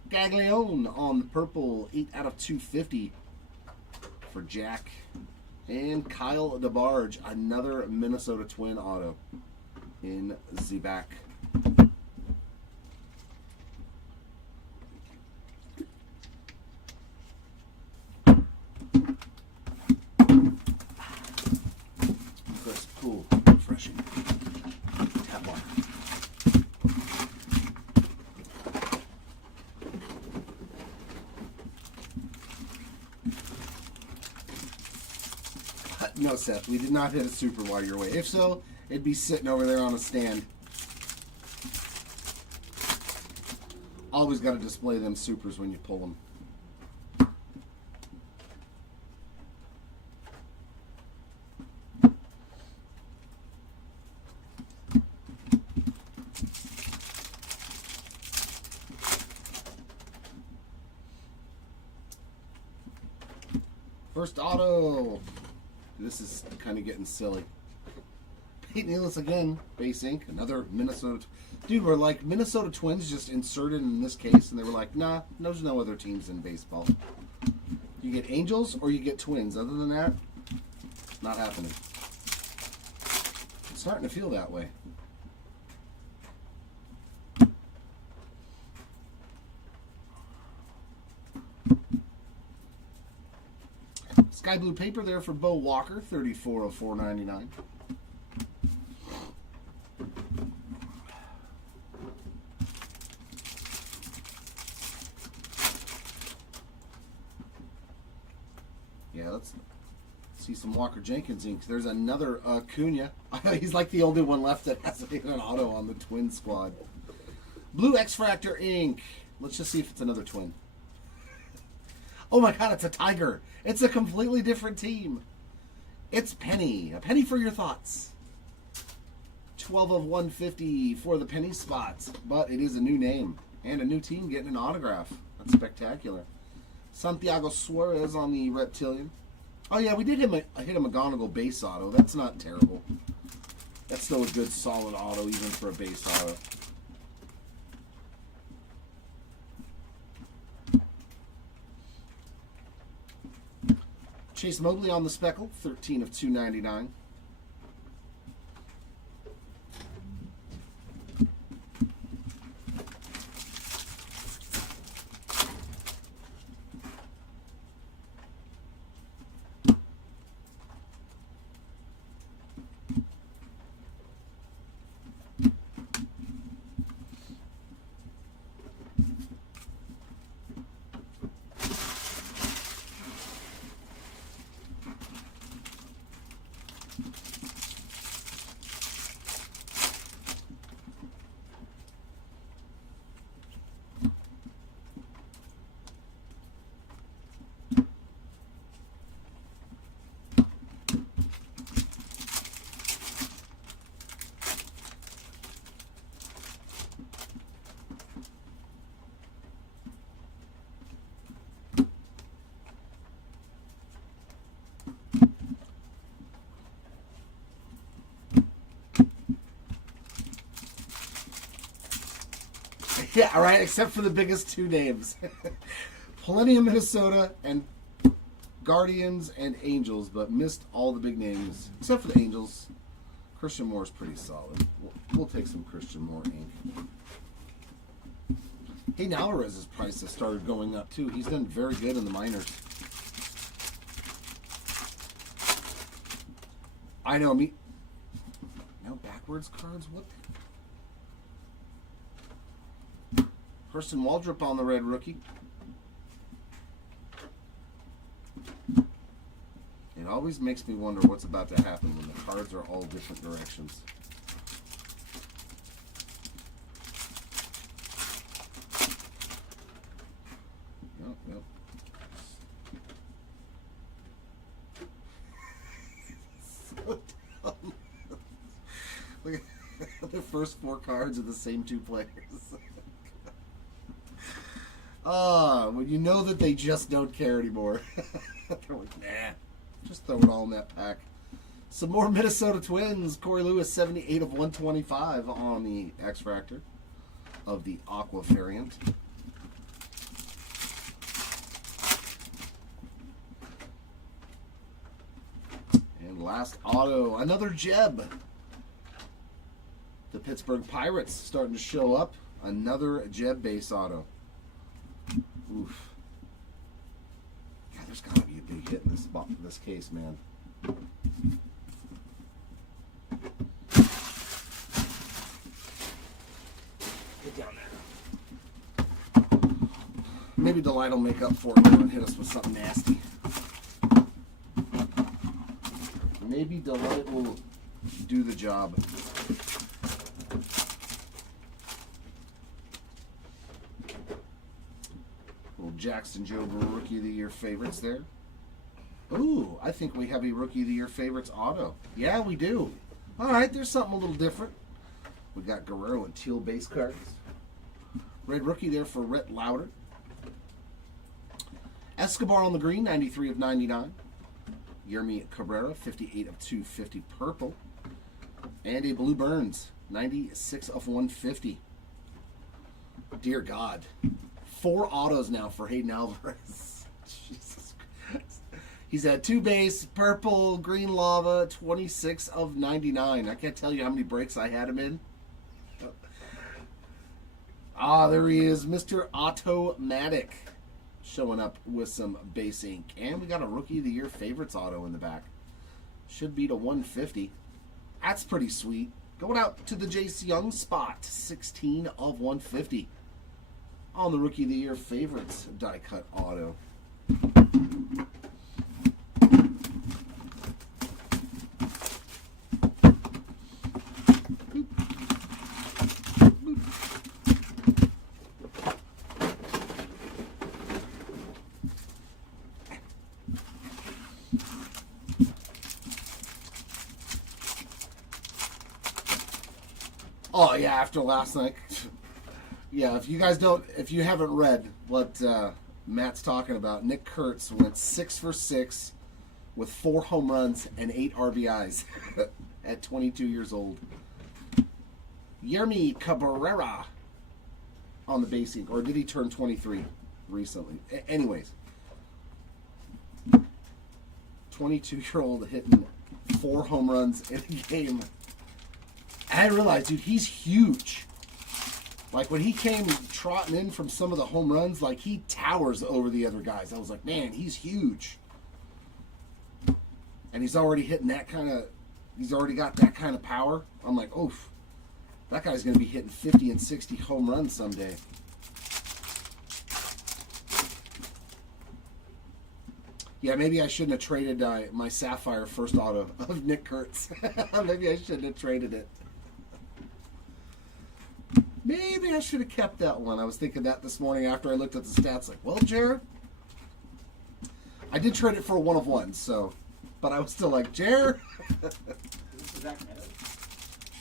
Gaglione on the purple, 8 out of 250 for Jack. And Kyle DeBarge, another Minnesota Twin auto in the back. Crisp, cool, refreshing. Tap water. No, Seth, we did not hit a super while you're away. If so, it'd be sitting over there on a stand. Always got to display them supers when you pull them. First auto. This is kind of getting silly. Peyton Ellis again, base ink, another Minnesota. Dude, we're like Minnesota Twins just inserted in this case, and they were like, nah, there's no other teams in baseball. You get Angels or you get Twins. Other than that, not happening. It's starting to feel that way. Sky blue paper there for Bo Walker, 34 of 499. Yeah, let's see some Walker Jenkins ink. There's another Acuna. He's like the only one left that has an auto on the Twin squad. Blue X-Fractor ink. Let's just see if it's another Twin. Oh my God, it's a Tiger. It's a completely different team. It's Penny. A penny for your thoughts. 12 of 150 for the Penny spots. But it is a new name and a new team getting an autograph. That's spectacular. Santiago Suarez on the Reptilian. Oh yeah, we did hit a McGonigal base auto. That's not terrible. That's still a good solid auto even for a base auto. Chase Mobley on the speckle, 13 of 299. Yeah, right, except for the biggest two names. Plenty of Minnesota and Guardians and Angels, but missed all the big names. Except for the Angels. Christian Moore's pretty solid. We'll take some Christian Moore ink. Hey, Alvarez's price has started going up, too. He's done very good in the minors. I know, me... No backwards cards? What the... Hurston Waldrop on the red rookie. It always makes me wonder what's about to happen when the cards are all different directions. Nope. So dumb. Look at the first four cards are the same two players. When you know that they just don't care anymore. They're like, nah, just throw it all in that pack. Some more Minnesota Twins. Corey Lewis, 78 of 125 on the X-Fractor of the Aqua variant. And last auto, another Jeb. The Pittsburgh Pirates starting to show up. Another Jeb base auto. Oof. God, there's got to be a big hit in this case, man. Get down there. Maybe Delight will make up for it and hit us with something nasty. Maybe Delight will do the job. Jackson Jobe Rookie of the Year favorites there. Ooh, I think we have a Rookie of the Year favorites auto. Yeah, we do. All right, there's something a little different. We got Guerrero and teal base cards. Red rookie there for Rhett Lauder. Escobar on the green, 93 of 99. Yermi Cabrera, 58 of 250 purple. And a Blue Burns, 96 of 150. Dear God. 4 autos now for Hayden Alvarez. Jesus Christ. He's had 2 base, purple, green lava, 26 of 99. I can't tell you how many breaks I had him in. Ah, there he is, Mr. Automatic. Showing up with some base ink. And we got a Rookie of the Year favorites auto in the back. Should be to 150. That's pretty sweet. Going out to the Jace Young spot. 16 of 150. On the Rookie of the Year favorites die cut auto. Oh yeah, after last night. Yeah, if you haven't read what Matt's talking about, Nick Kurtz went 6 for 6 with 4 home runs and 8 RBIs at 22 years old. Yermi Cabrera on the base ink, or did he turn 23 recently? Anyways, 22-year-old hitting 4 home runs in a game. And I realized, dude, he's huge. Like, when he came trotting in from some of the home runs, like, he towers over the other guys. I was like, man, he's huge. And he's already hitting that kind of, he's already got that kind of power. I'm like, oof, that guy's going to be hitting 50 and 60 home runs someday. Yeah, maybe I shouldn't have traded my Sapphire first auto of Nick Kurtz. Maybe I shouldn't have traded it. Maybe I should have kept that one. I was thinking that this morning after I looked at the stats. Like, well, Jared, I did trade it for a 1 of 1, so, but I was still like, Jared.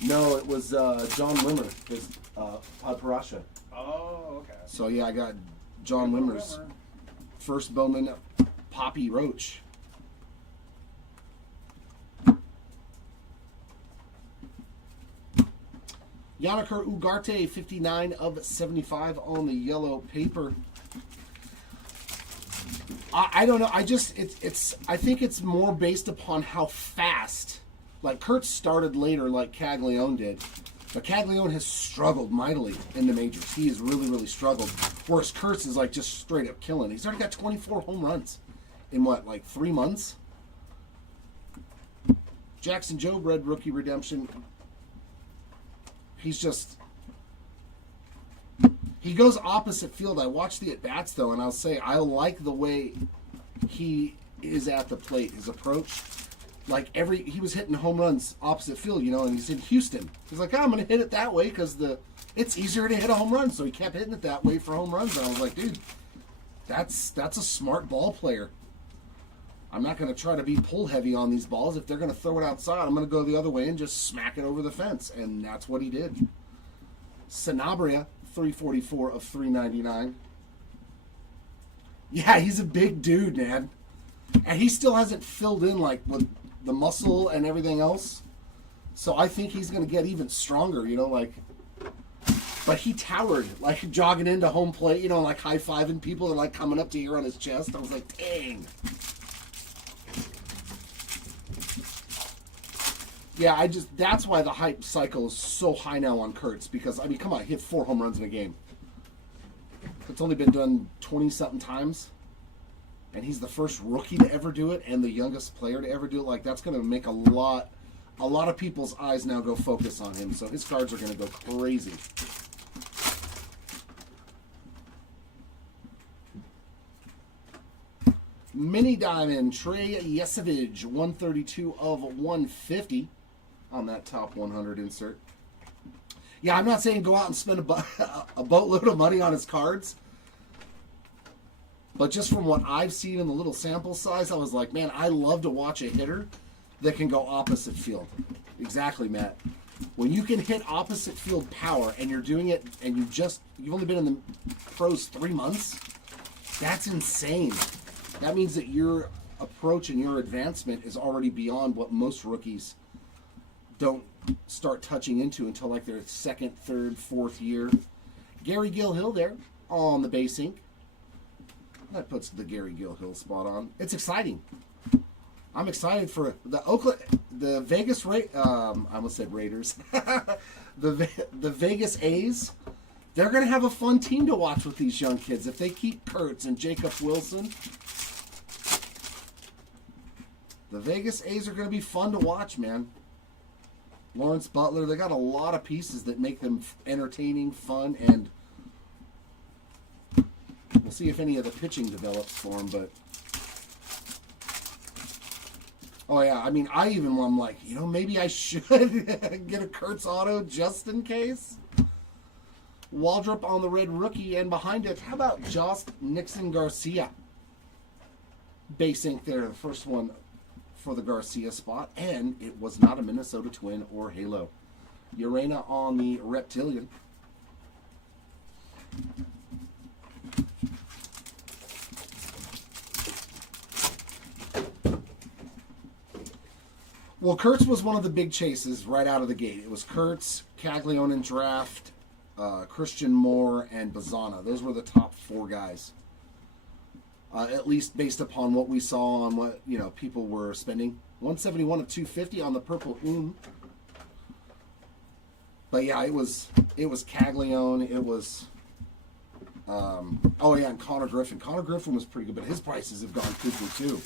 No, it was John Wimmer, his Parasha. Oh, okay. So yeah, I got John Wimmer's first Bowman Poppy Roach. Yanniker Ugarte, 59 of 75 on the yellow paper. I don't know. I think it's more based upon how fast. Like, Kurtz started later like Caglione did. But Caglione has struggled mightily in the majors. He has really, really struggled. Whereas Kurtz is like just straight up killing. He's already got 24 home runs in what, like 3 months? Jackson Jobe, red rookie redemption. He's just, he goes opposite field. I watched the at-bats, though, and I'll say I like the way he is at the plate, his approach. Like, he was hitting home runs opposite field, you know, and he's in Houston. He's like, oh, I'm going to hit it that way because it's easier to hit a home run. So he kept hitting it that way for home runs. And I was like, dude, that's a smart ball player. I'm not going to try to be pull heavy on these balls. If they're going to throw it outside, I'm going to go the other way and just smack it over the fence. And that's what he did. Sanabria, 344 of 399. Yeah, he's a big dude, man. And he still hasn't filled in, like, with the muscle and everything else. So I think he's going to get even stronger, you know, like. But he towered, like, jogging into home plate, you know, like high-fiving people and, like, coming up to here on his chest. I was like, dang. Yeah, that's why the hype cycle is so high now on Kurtz. Because, I mean, come on, he hit 4 home runs in a game. It's only been done 20-something times. And he's the first rookie to ever do it and the youngest player to ever do it. Like, that's going to make a lot of people's eyes now go focus on him. So his cards are going to go crazy. Mini Diamond, Trey Yesevich, 132 of 150 on that top 100 insert. Yeah, I'm not saying go out and spend a boatload of money on his cards. But just from what I've seen in the little sample size, I was like, man, I love to watch a hitter that can go opposite field. Exactly, Matt. When you can hit opposite field power and you're doing it and you've only been in the pros 3 months, that's insane. That means that your approach and your advancement is already beyond what most rookies don't start touching into until like their 2nd, 3rd, 4th year. Gary Gilhill there on the base ink. That puts the Gary Gilhill spot on. It's exciting. I'm excited for the Vegas I almost said Raiders. the Vegas A's. They're going to have a fun team to watch with these young kids if they keep Kurtz and Jacob Wilson. The Vegas A's are going to be fun to watch, man. Lawrence Butler, they got a lot of pieces that make them entertaining, fun, and we'll see if any of the pitching develops for them, but oh yeah, I mean, I'm like, you know, maybe I should get a Kurtz auto just in case. Waldrop on the red rookie, and behind it, how about Josh Nixon Garcia? Base ink there, the first one for the Garcia spot, and it was not a Minnesota Twin or Halo. Urena on the Reptilian. Well, Kurtz was one of the big chases right out of the gate. It was Kurtz, Caglione in draft, Christian Moore, and Bazana. Those were the top 4 guys. at least based upon what we saw on what people were spending. 171 of 250 on the purple But yeah, it was Caglione. It was oh yeah, and Connor Griffin. Connor Griffin was pretty good, but his prices have gone cuckoo too.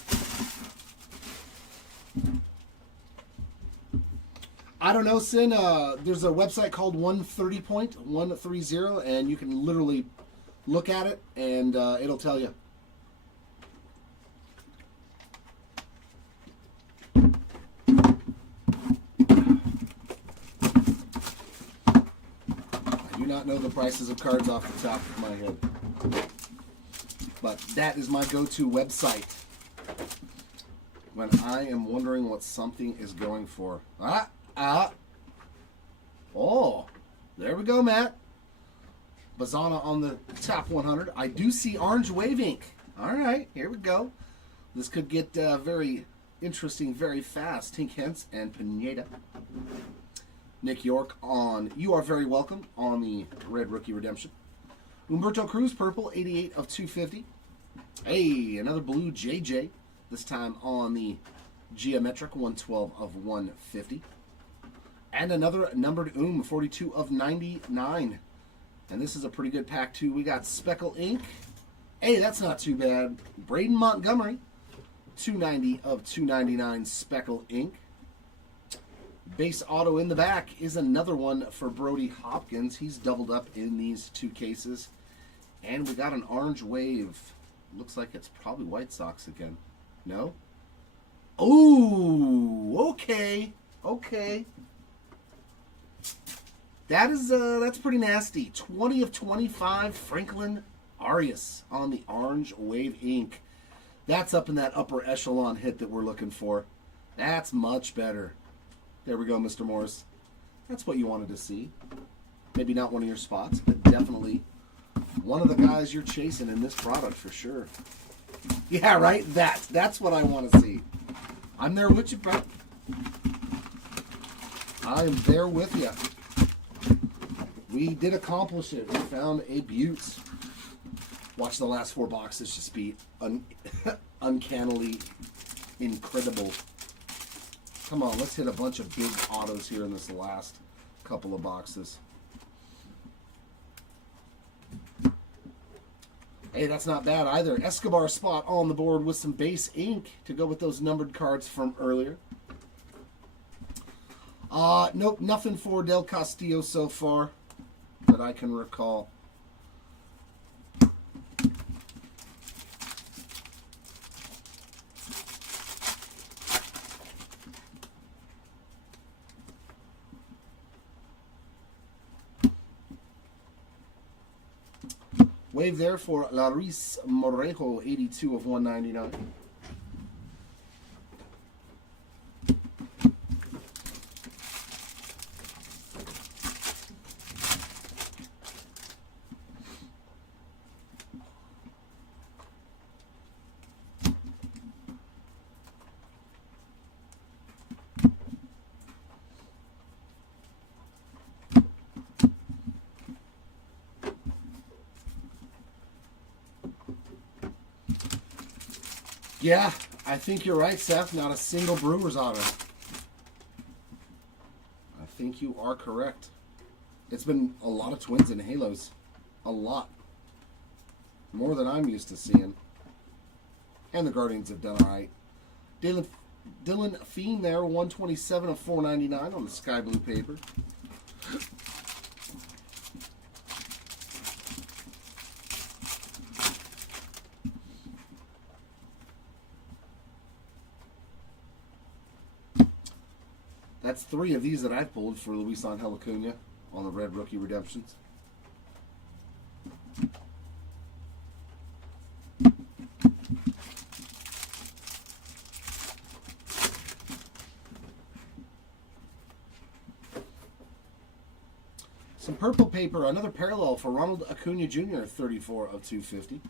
I don't know, Sin. There's a website called 130.130, and you can literally look at it, and it'll tell you. I do not know the prices of cards off the top of my head, but that is my go-to website when I am wondering what something is going for. Oh, there we go, Matt. Bazana on the top 100. I do see Orange Wave ink. All right, here we go. This could get very interesting very fast. Tink Hence and Pineda. Nick York on You Are Very Welcome on the Red Rookie Redemption. Humberto Cruz, purple, 88 of 250. Hey, another blue JJ. This time on the Geometric, 112 of 150. And another numbered 42 of 99. And this is a pretty good pack, too. We got Speckle Ink. Hey, that's not too bad. Braden Montgomery, 290 of 299 Speckle Ink. Base auto in the back is another one for Brody Hopkins. He's doubled up in these two cases. And we got an Orange Wave. Looks like it's probably White Sox again. No? Oh, okay. Okay. That's pretty nasty. 20 of 25 Franklin Arias on the Orange Wave ink. That's up in that upper echelon hit that we're looking for. That's much better. There we go, Mr. Morris. That's what you wanted to see. Maybe not one of your spots, but definitely one of the guys you're chasing in this product for sure. Yeah, right? That's what I want to see. I'm there with you, bro. I am there with you. We did accomplish it. We found a beaut. Watch the last four boxes just be uncannily incredible. Come on, let's hit a bunch of big autos here in this last couple of boxes. Hey, that's not bad either. Escobar spot on the board with some base ink to go with those numbered cards from earlier. Nope, nothing for Del Castillo so far that I can recall. Wave there for Laris Morejo, 82 of 199. Yeah, I think you're right, Seth. Not a single Brewers auto. I think you are correct. It's been a lot of Twins and Halos. A lot. More than I'm used to seeing. And the Guardians have done all right. Dylan Fiend there, 127 of 499 on the sky blue paper. That's three of these that I've pulled for Luis Angel Acuna on the Red Rookie Redemptions. Some purple paper, another parallel for Ronald Acuna Jr., 34 of 250.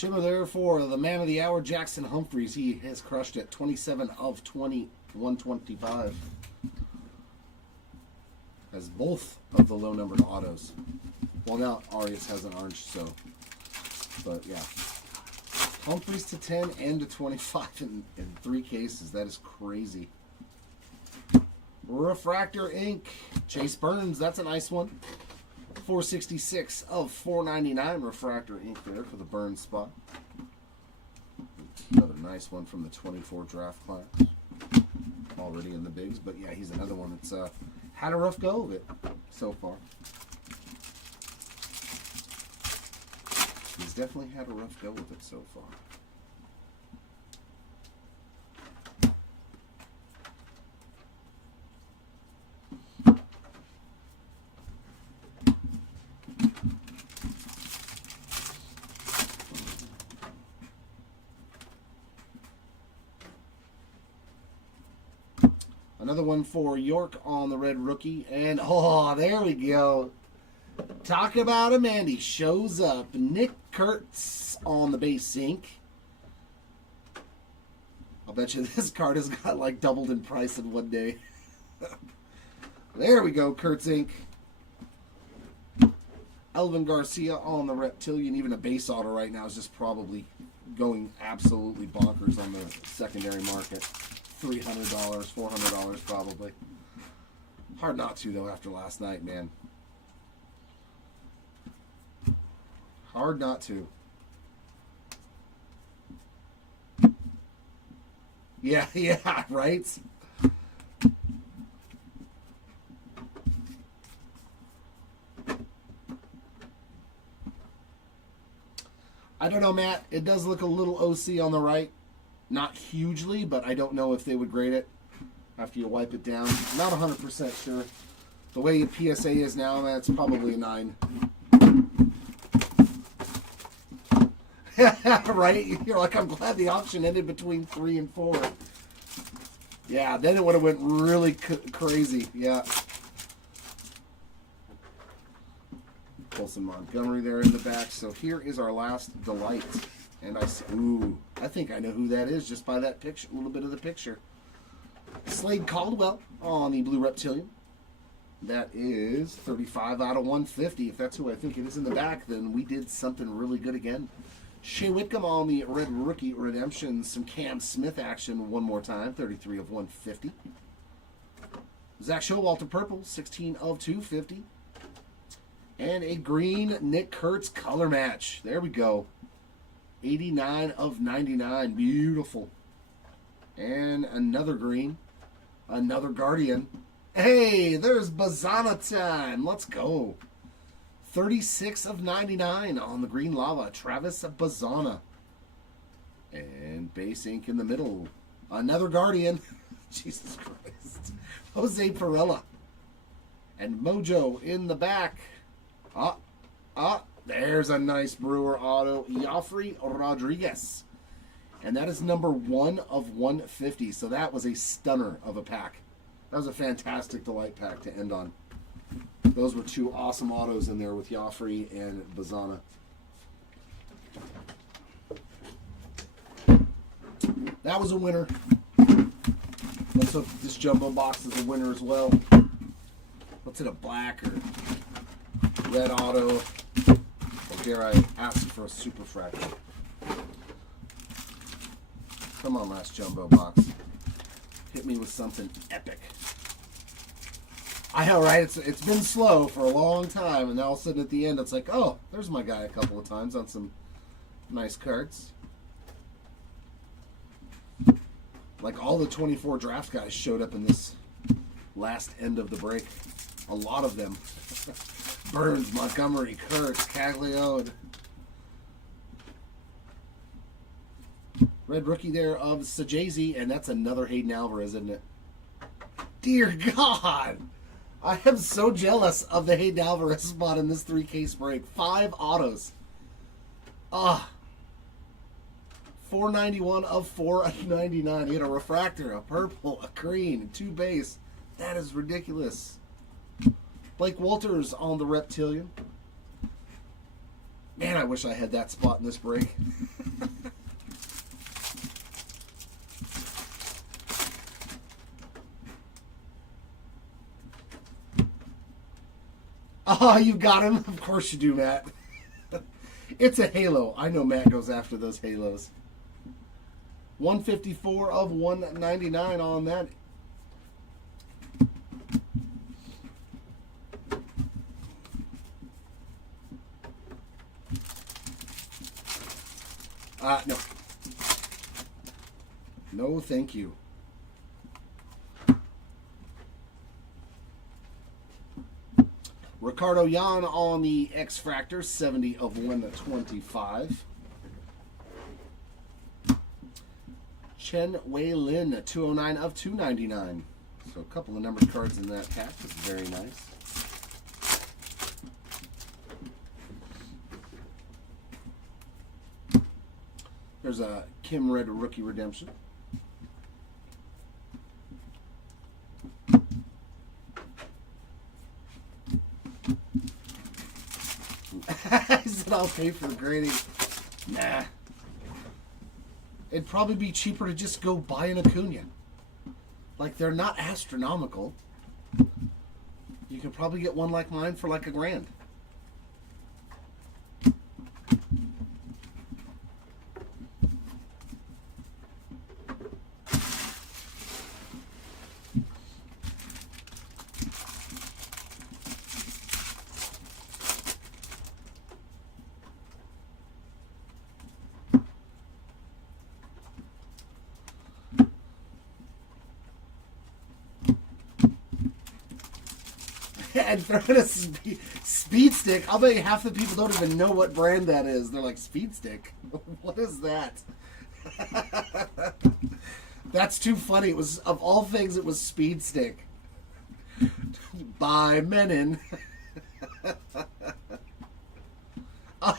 Shimmer there for the man of the hour, Jackson Humphreys. He has crushed it. 27 of 20, 125. Has both of the low-numbered autos. Well, now Arias has an orange, so. But, yeah. Humphreys to 10 and to 25 in 3 cases. That is crazy. Refractor Ink. Chase Burns. That's a nice one. 466 of 499 Refractor Ink there for the Burns spot. Another nice one from the 24 draft class. Already in the bigs, but yeah, he's another one that's had a rough go of it so far. He's definitely had a rough go with it so far. Another one for York on the red rookie. And, oh, there we go. Talk about him, and he shows up. Nick Kurtz on the base ink. I'll bet you this card has got like doubled in price in one day. There we go, Kurtz ink. Elvin Garcia on the Reptilian. Even a base auto right now is just probably going absolutely bonkers on the secondary market. $300, $400 probably. Hard not to, though, after last night, man. Hard not to. Yeah, yeah, right? I don't know, Matt. It does look a little OC on the right. Not hugely, but I don't know if they would grade it after you wipe it down. Not 100% sure. The way PSA is now, man, it's probably a 9. Right? You're like, I'm glad the auction ended between 3 and 4. Yeah, then it would have went really crazy. Yeah. Colson Montgomery there in the back. So here is our last delight. And I see, ooh, I think I know who that is just by that picture, a little bit of the picture. Slade Caldwell on the blue Reptilian. That is 35 out of 150. If that's who I think it is in the back, then we did something really good again. Shea Whitcomb on the red rookie redemption. Some Cam Smith action one more time. 33 of 150. Zach Showalter purple. 16 of 250. And a green Nick Kurtz color match. There we go. 89 of 99. Beautiful. And another green. Another Guardian. Hey, there's Bazana time. Let's go. 36 of 99 on the green lava. Travis Bazana. And base ink in the middle. Another Guardian. Jesus Christ. Jose Perella. And Mojo in the back. There's a nice Brewer auto. Joffrey Rodriguez. And that is number 1 of 150. So that was a stunner of a pack. That was a fantastic delight pack to end on. Those were 2 awesome autos in there with Joffrey and Bazana. That was a winner. Let's hope this jumbo box is a winner as well. What's it, a black or red auto? Or dare I ask for a super fractal? Come on, last jumbo box. Hit me with something epic. I know, right? It's been slow for a long time, and all of a sudden at the end, it's like, oh, there's my guy a couple of times on some nice cards. Like all the 24 draft guys showed up in this last end of the break. A lot of them. Burns, Montgomery, Kurtz, Caglione. Red rookie there of Sajazi, and that's another Hayden Alvarez, isn't it? Dear God! I am so jealous of the Hayden Alvarez spot in this 3-case break. 5 autos. 491 of 499. He had a refractor, a purple, a green, 2 base. That is ridiculous. Blake Walters on the Reptilian. Man, I wish I had that spot in this break. Oh, you got him. Of course you do, Matt. It's a halo. I know Matt goes after those halos. 154 of 199 on that. No. No, thank you. Ricardo Yan on the X-Fractor, 70 of 125. Chen Wei Lin, 209 of 299. So a couple of numbered cards in that pack. That's very nice. There's a Kim Red Rookie Redemption. I said I'll pay for the grading. Nah. It'd probably be cheaper to just go buy an Acuna. Like, they're not astronomical. You can probably get one like mine for like $1,000. And throwing a speed stick. I'll bet you half the people don't even know what brand that is. They're like, speed stick? What is that? That's too funny. It was, of all things, it was speed stick. By Menon.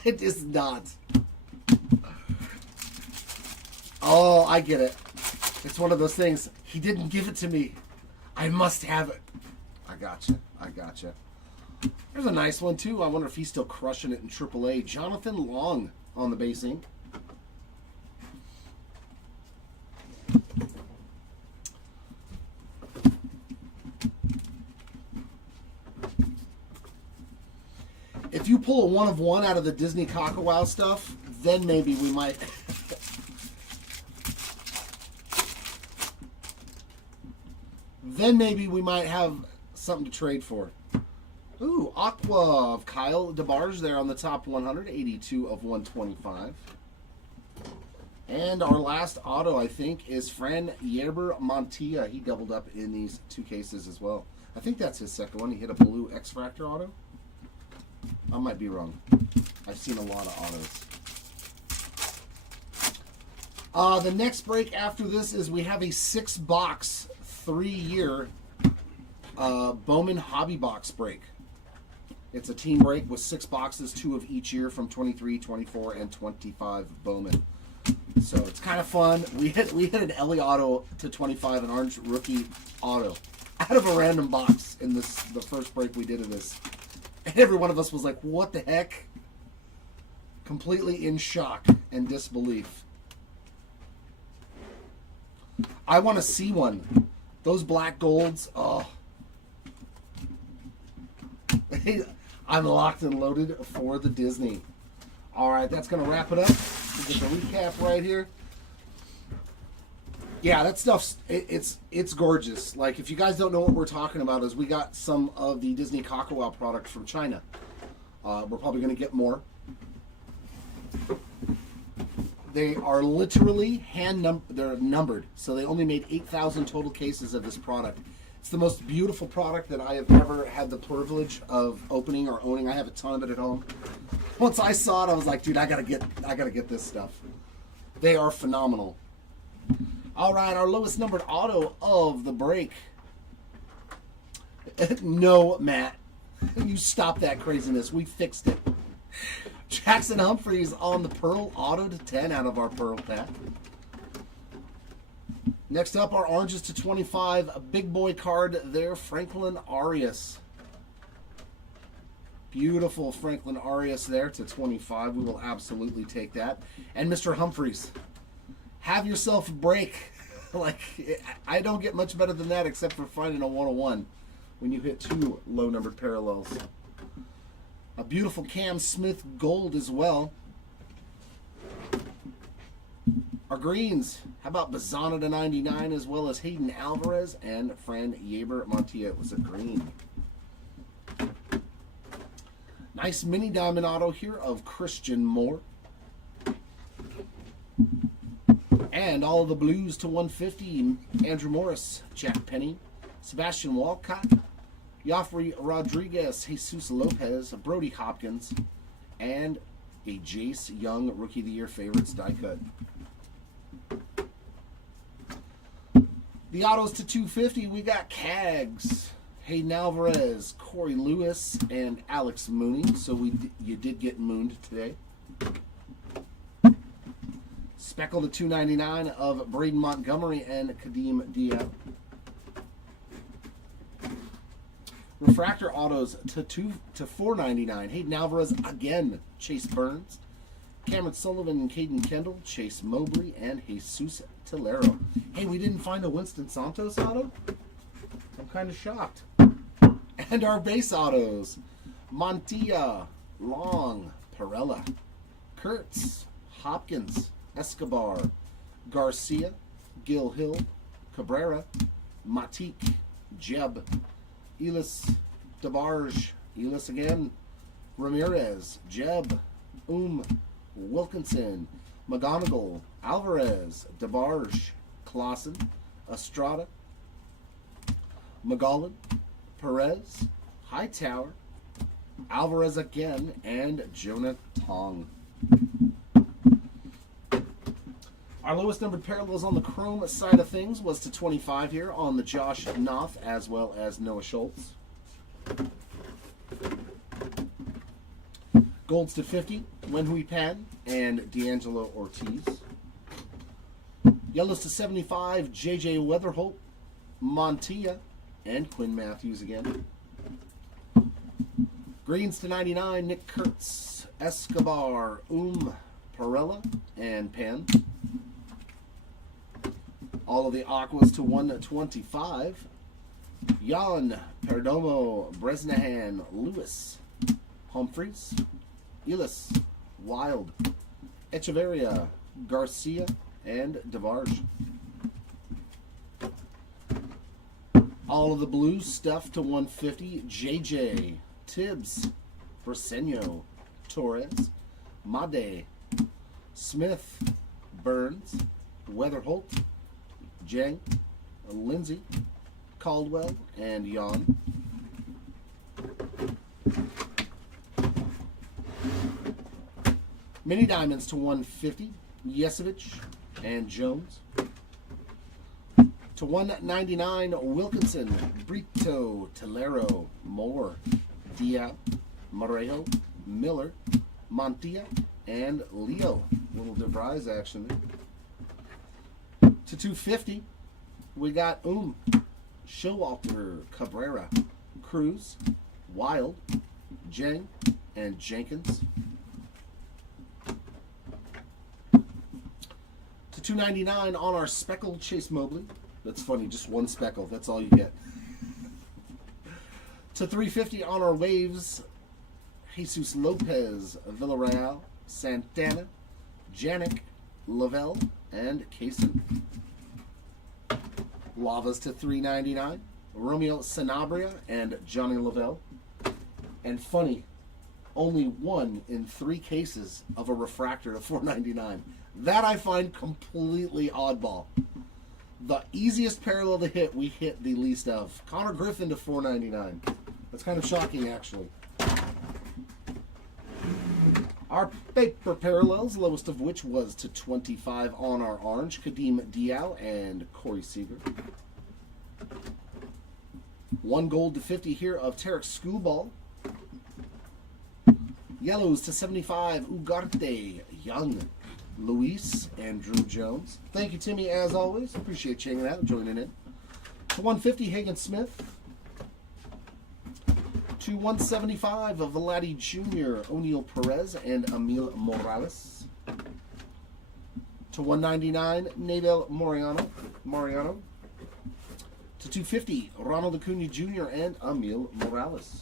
It is not. Oh, I get it. It's one of those things. He didn't give it to me. I must have it. I gotcha. I gotcha. There's a nice one, too. I wonder if he's still crushing it in AAA. Jonathan Long on the basing. If you pull a 1 of 1 out of the Disney Cock-A-Wow stuff, then maybe we might... then maybe we might have something to trade for. Ooh, Aqua of Kyle DeBarge there on the top 100, 82 of 125. And our last auto, I think, is Fran Yerber Montilla. He doubled up in these 2 cases as well. I think that's his second one. He hit a blue X-Fractor auto. I might be wrong. I've seen a lot of autos. The next break after this is we have a 6-box, 3-year Bowman Hobby Box break. It's a team break with 6 boxes, 2 of each year from 23, 24, and 25 Bowman. So it's kind of fun. We hit an Ellie auto to 25, an orange rookie auto, out of a random box in the first break we did of this. And every one of us was like, what the heck? Completely in shock and disbelief. I want to see one. Those black golds, oh. I'm locked and loaded for the Disney. All right, that's going to wrap it up. We'll get the recap right here. Yeah, that stuff's, it's gorgeous. Like, if you guys don't know what we're talking about, is we got some of the Disney Cock-A-Wow product from China. We're probably going to get more. They are literally they're numbered, so they only made 8,000 total cases of this product. It's the most beautiful product that I have ever had the privilege of opening or owning. I have a ton of it at home. Once I saw it, I was like, dude, I gotta get this stuff. They are phenomenal. All right, our lowest numbered auto of the break. No, Matt, you stop that craziness. We fixed it. Jackson Humphreys on the Pearl auto to 10 out of our Pearl pack. Next up, our oranges to 25. A big boy card there, Franklin Arias. Beautiful Franklin Arias there to 25. We will absolutely take that. And Mr. Humphreys, have yourself a break. Like, I don't get much better than that except for finding a 101 when you hit 2 low-numbered parallels. A beautiful Cam Smith gold as well. Our greens, how about Bazana to 99 as well as Hayden Alvarez and Fran Yeber Montia was a green. Nice mini diamond auto here of Christian Moore. And all of the blues to 150, Andrew Morris, Jack Penny, Sebastian Walcott, Joffrey Rodriguez, Jesus Lopez, Brody Hopkins, and a Jace Young Rookie of the Year favorites die cut. The autos to 250, we got Cags, Hayden Alvarez, Corey Lewis, and Alex Mooney. So you did get mooned today. Speckle to 299 of Braden Montgomery and Kadeem Diab. Refractor autos to 499. Hayden Alvarez again. Chase Burns, Cameron Sullivan, Caden Kendall, Chase Mobley, and Jesus Tolero. Hey, we didn't find a Winston Santos auto? I'm kind of shocked. And our base autos: Montilla, Long, Perella, Kurtz, Hopkins, Escobar, Garcia, Gil Hill, Cabrera, Matik, Jeb, Elis, DeBarge, Elis again, Ramirez, Jeb, Wilkinson, McGonigal, Alvarez, DeBarge, Clausen, Estrada, McGollin, Perez, Hightower, Alvarez again, and Jonah Tong. Our lowest numbered parallels on the chrome side of things was to 25 here on the Josh Knopf as well as Noah Schultz. Golds to 50, Wenhui Pan and D'Angelo Ortiz. Yellows to 75, JJ Weatherholt, Montilla, and Quinn Matthews again. Greens to 99, Nick Kurtz, Escobar, Perella, and Pan. All of the aquas to 125. Jan, Perdomo, Bresnahan, Lewis, Humphreys, Elis, Wild, Echeverria, Garcia, and DeBarge. All of the blues stuff to 150. JJ, Tibbs, Briseño, Torres, Made, Smith, Burns, Weatherholt, Jang, Lindsay, Caldwell, and Jan. Mini diamonds to 150, Yesevich and Jones. To 199, Wilkinson, Brito, Tolero, Moore, Diab, Morejo, Miller, Montilla, and Leo. Little DeVries action there. To 250, we got Showalter, Cabrera, Cruz, Wild, Jang, and Jenkins. To 299 on our speckled Chase Mobley. That's funny, just one speckle. That's all you get. To 350 on our waves, Jesus Lopez, Villarreal, Santana, Janik, Lavelle, and Kaysen. Lavas to 399, Romeo Sanabria and Johnny Lavelle. And funny, only 1 in 3 cases of a refractor to 499. That I find completely oddball. The easiest parallel to hit, we hit the least of. Connor Griffin to 499. That's kind of shocking, actually. Our paper parallels, lowest of which was to 25 on our orange, Kadeem Dial and Corey Seager. 1 gold to 50 here of Tarek Schoolball. Yellows to 75, Ugarte, Young, Luis, and Drew Jones. Thank you, Timmy, as always. Appreciate you hanging out and joining in. To 150, Hagen Smith. To To 175 of Vladdy Jr., O'Neal Perez, and Emil Morales. To 199, Nadel Mariano. To 250, Ronald Acuna Jr. and Emil Morales.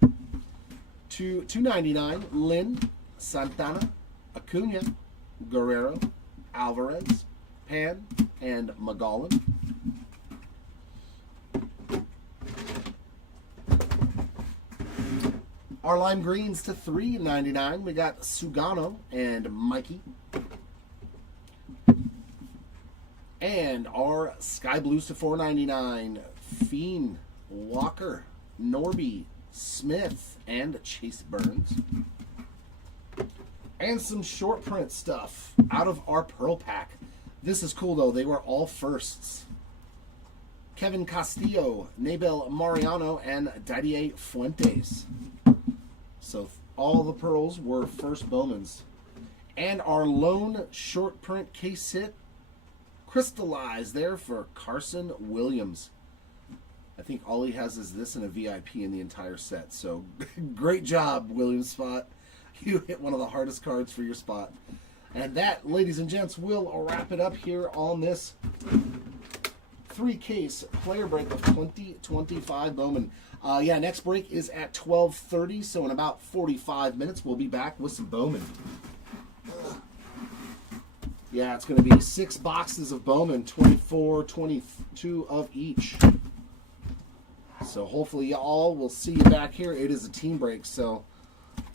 To 299, Lynn, Santana, Acuna, Guerrero, Alvarez, Pan, and Magallan. Our lime greens to $3.99. We got Sugano and Mikey. And our sky blues to $4.99. Fiend, Walker, Norby, Smith, and Chase Burns. And some short print stuff out of our Pearl Pack. This is cool though. They were all firsts. Kevin Castillo, Nabel Mariano, and Didier Fuentes. So all the pearls were first Bowmans. And our lone short print case hit crystallized there for Carson Williams. I think all he has is this and a VIP in the entire set. So great job, Williams Spot. You hit one of the hardest cards for your spot. And that, ladies and gents, will wrap it up here on this 3-case player break of 2025 Bowman. Yeah, next break is at 12:30, so in about 45 minutes we'll be back with some Bowman. Yeah, it's going to be 6 boxes of Bowman, 24, 22 of each. So hopefully y'all will see you back here. It is a team break, so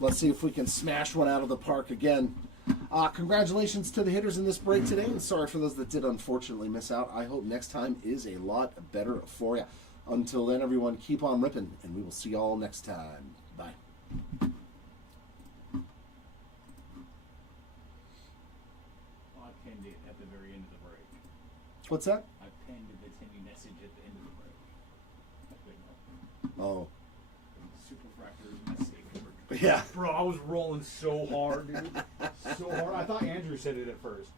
let's see if we can smash one out of the park again. Congratulations to the hitters in this break today, and sorry for those that did unfortunately miss out. I hope next time is a lot better for you. Until then, everyone, keep on ripping, and we will see y'all next time. Bye. I pinned it at the very end of the break. What's that? I pinned the Timmy message at the end of the break. Oh. Super Fractor is my safe word. Yeah. Bro, I was rolling so hard, dude. So hard. I thought Andrew said it at first.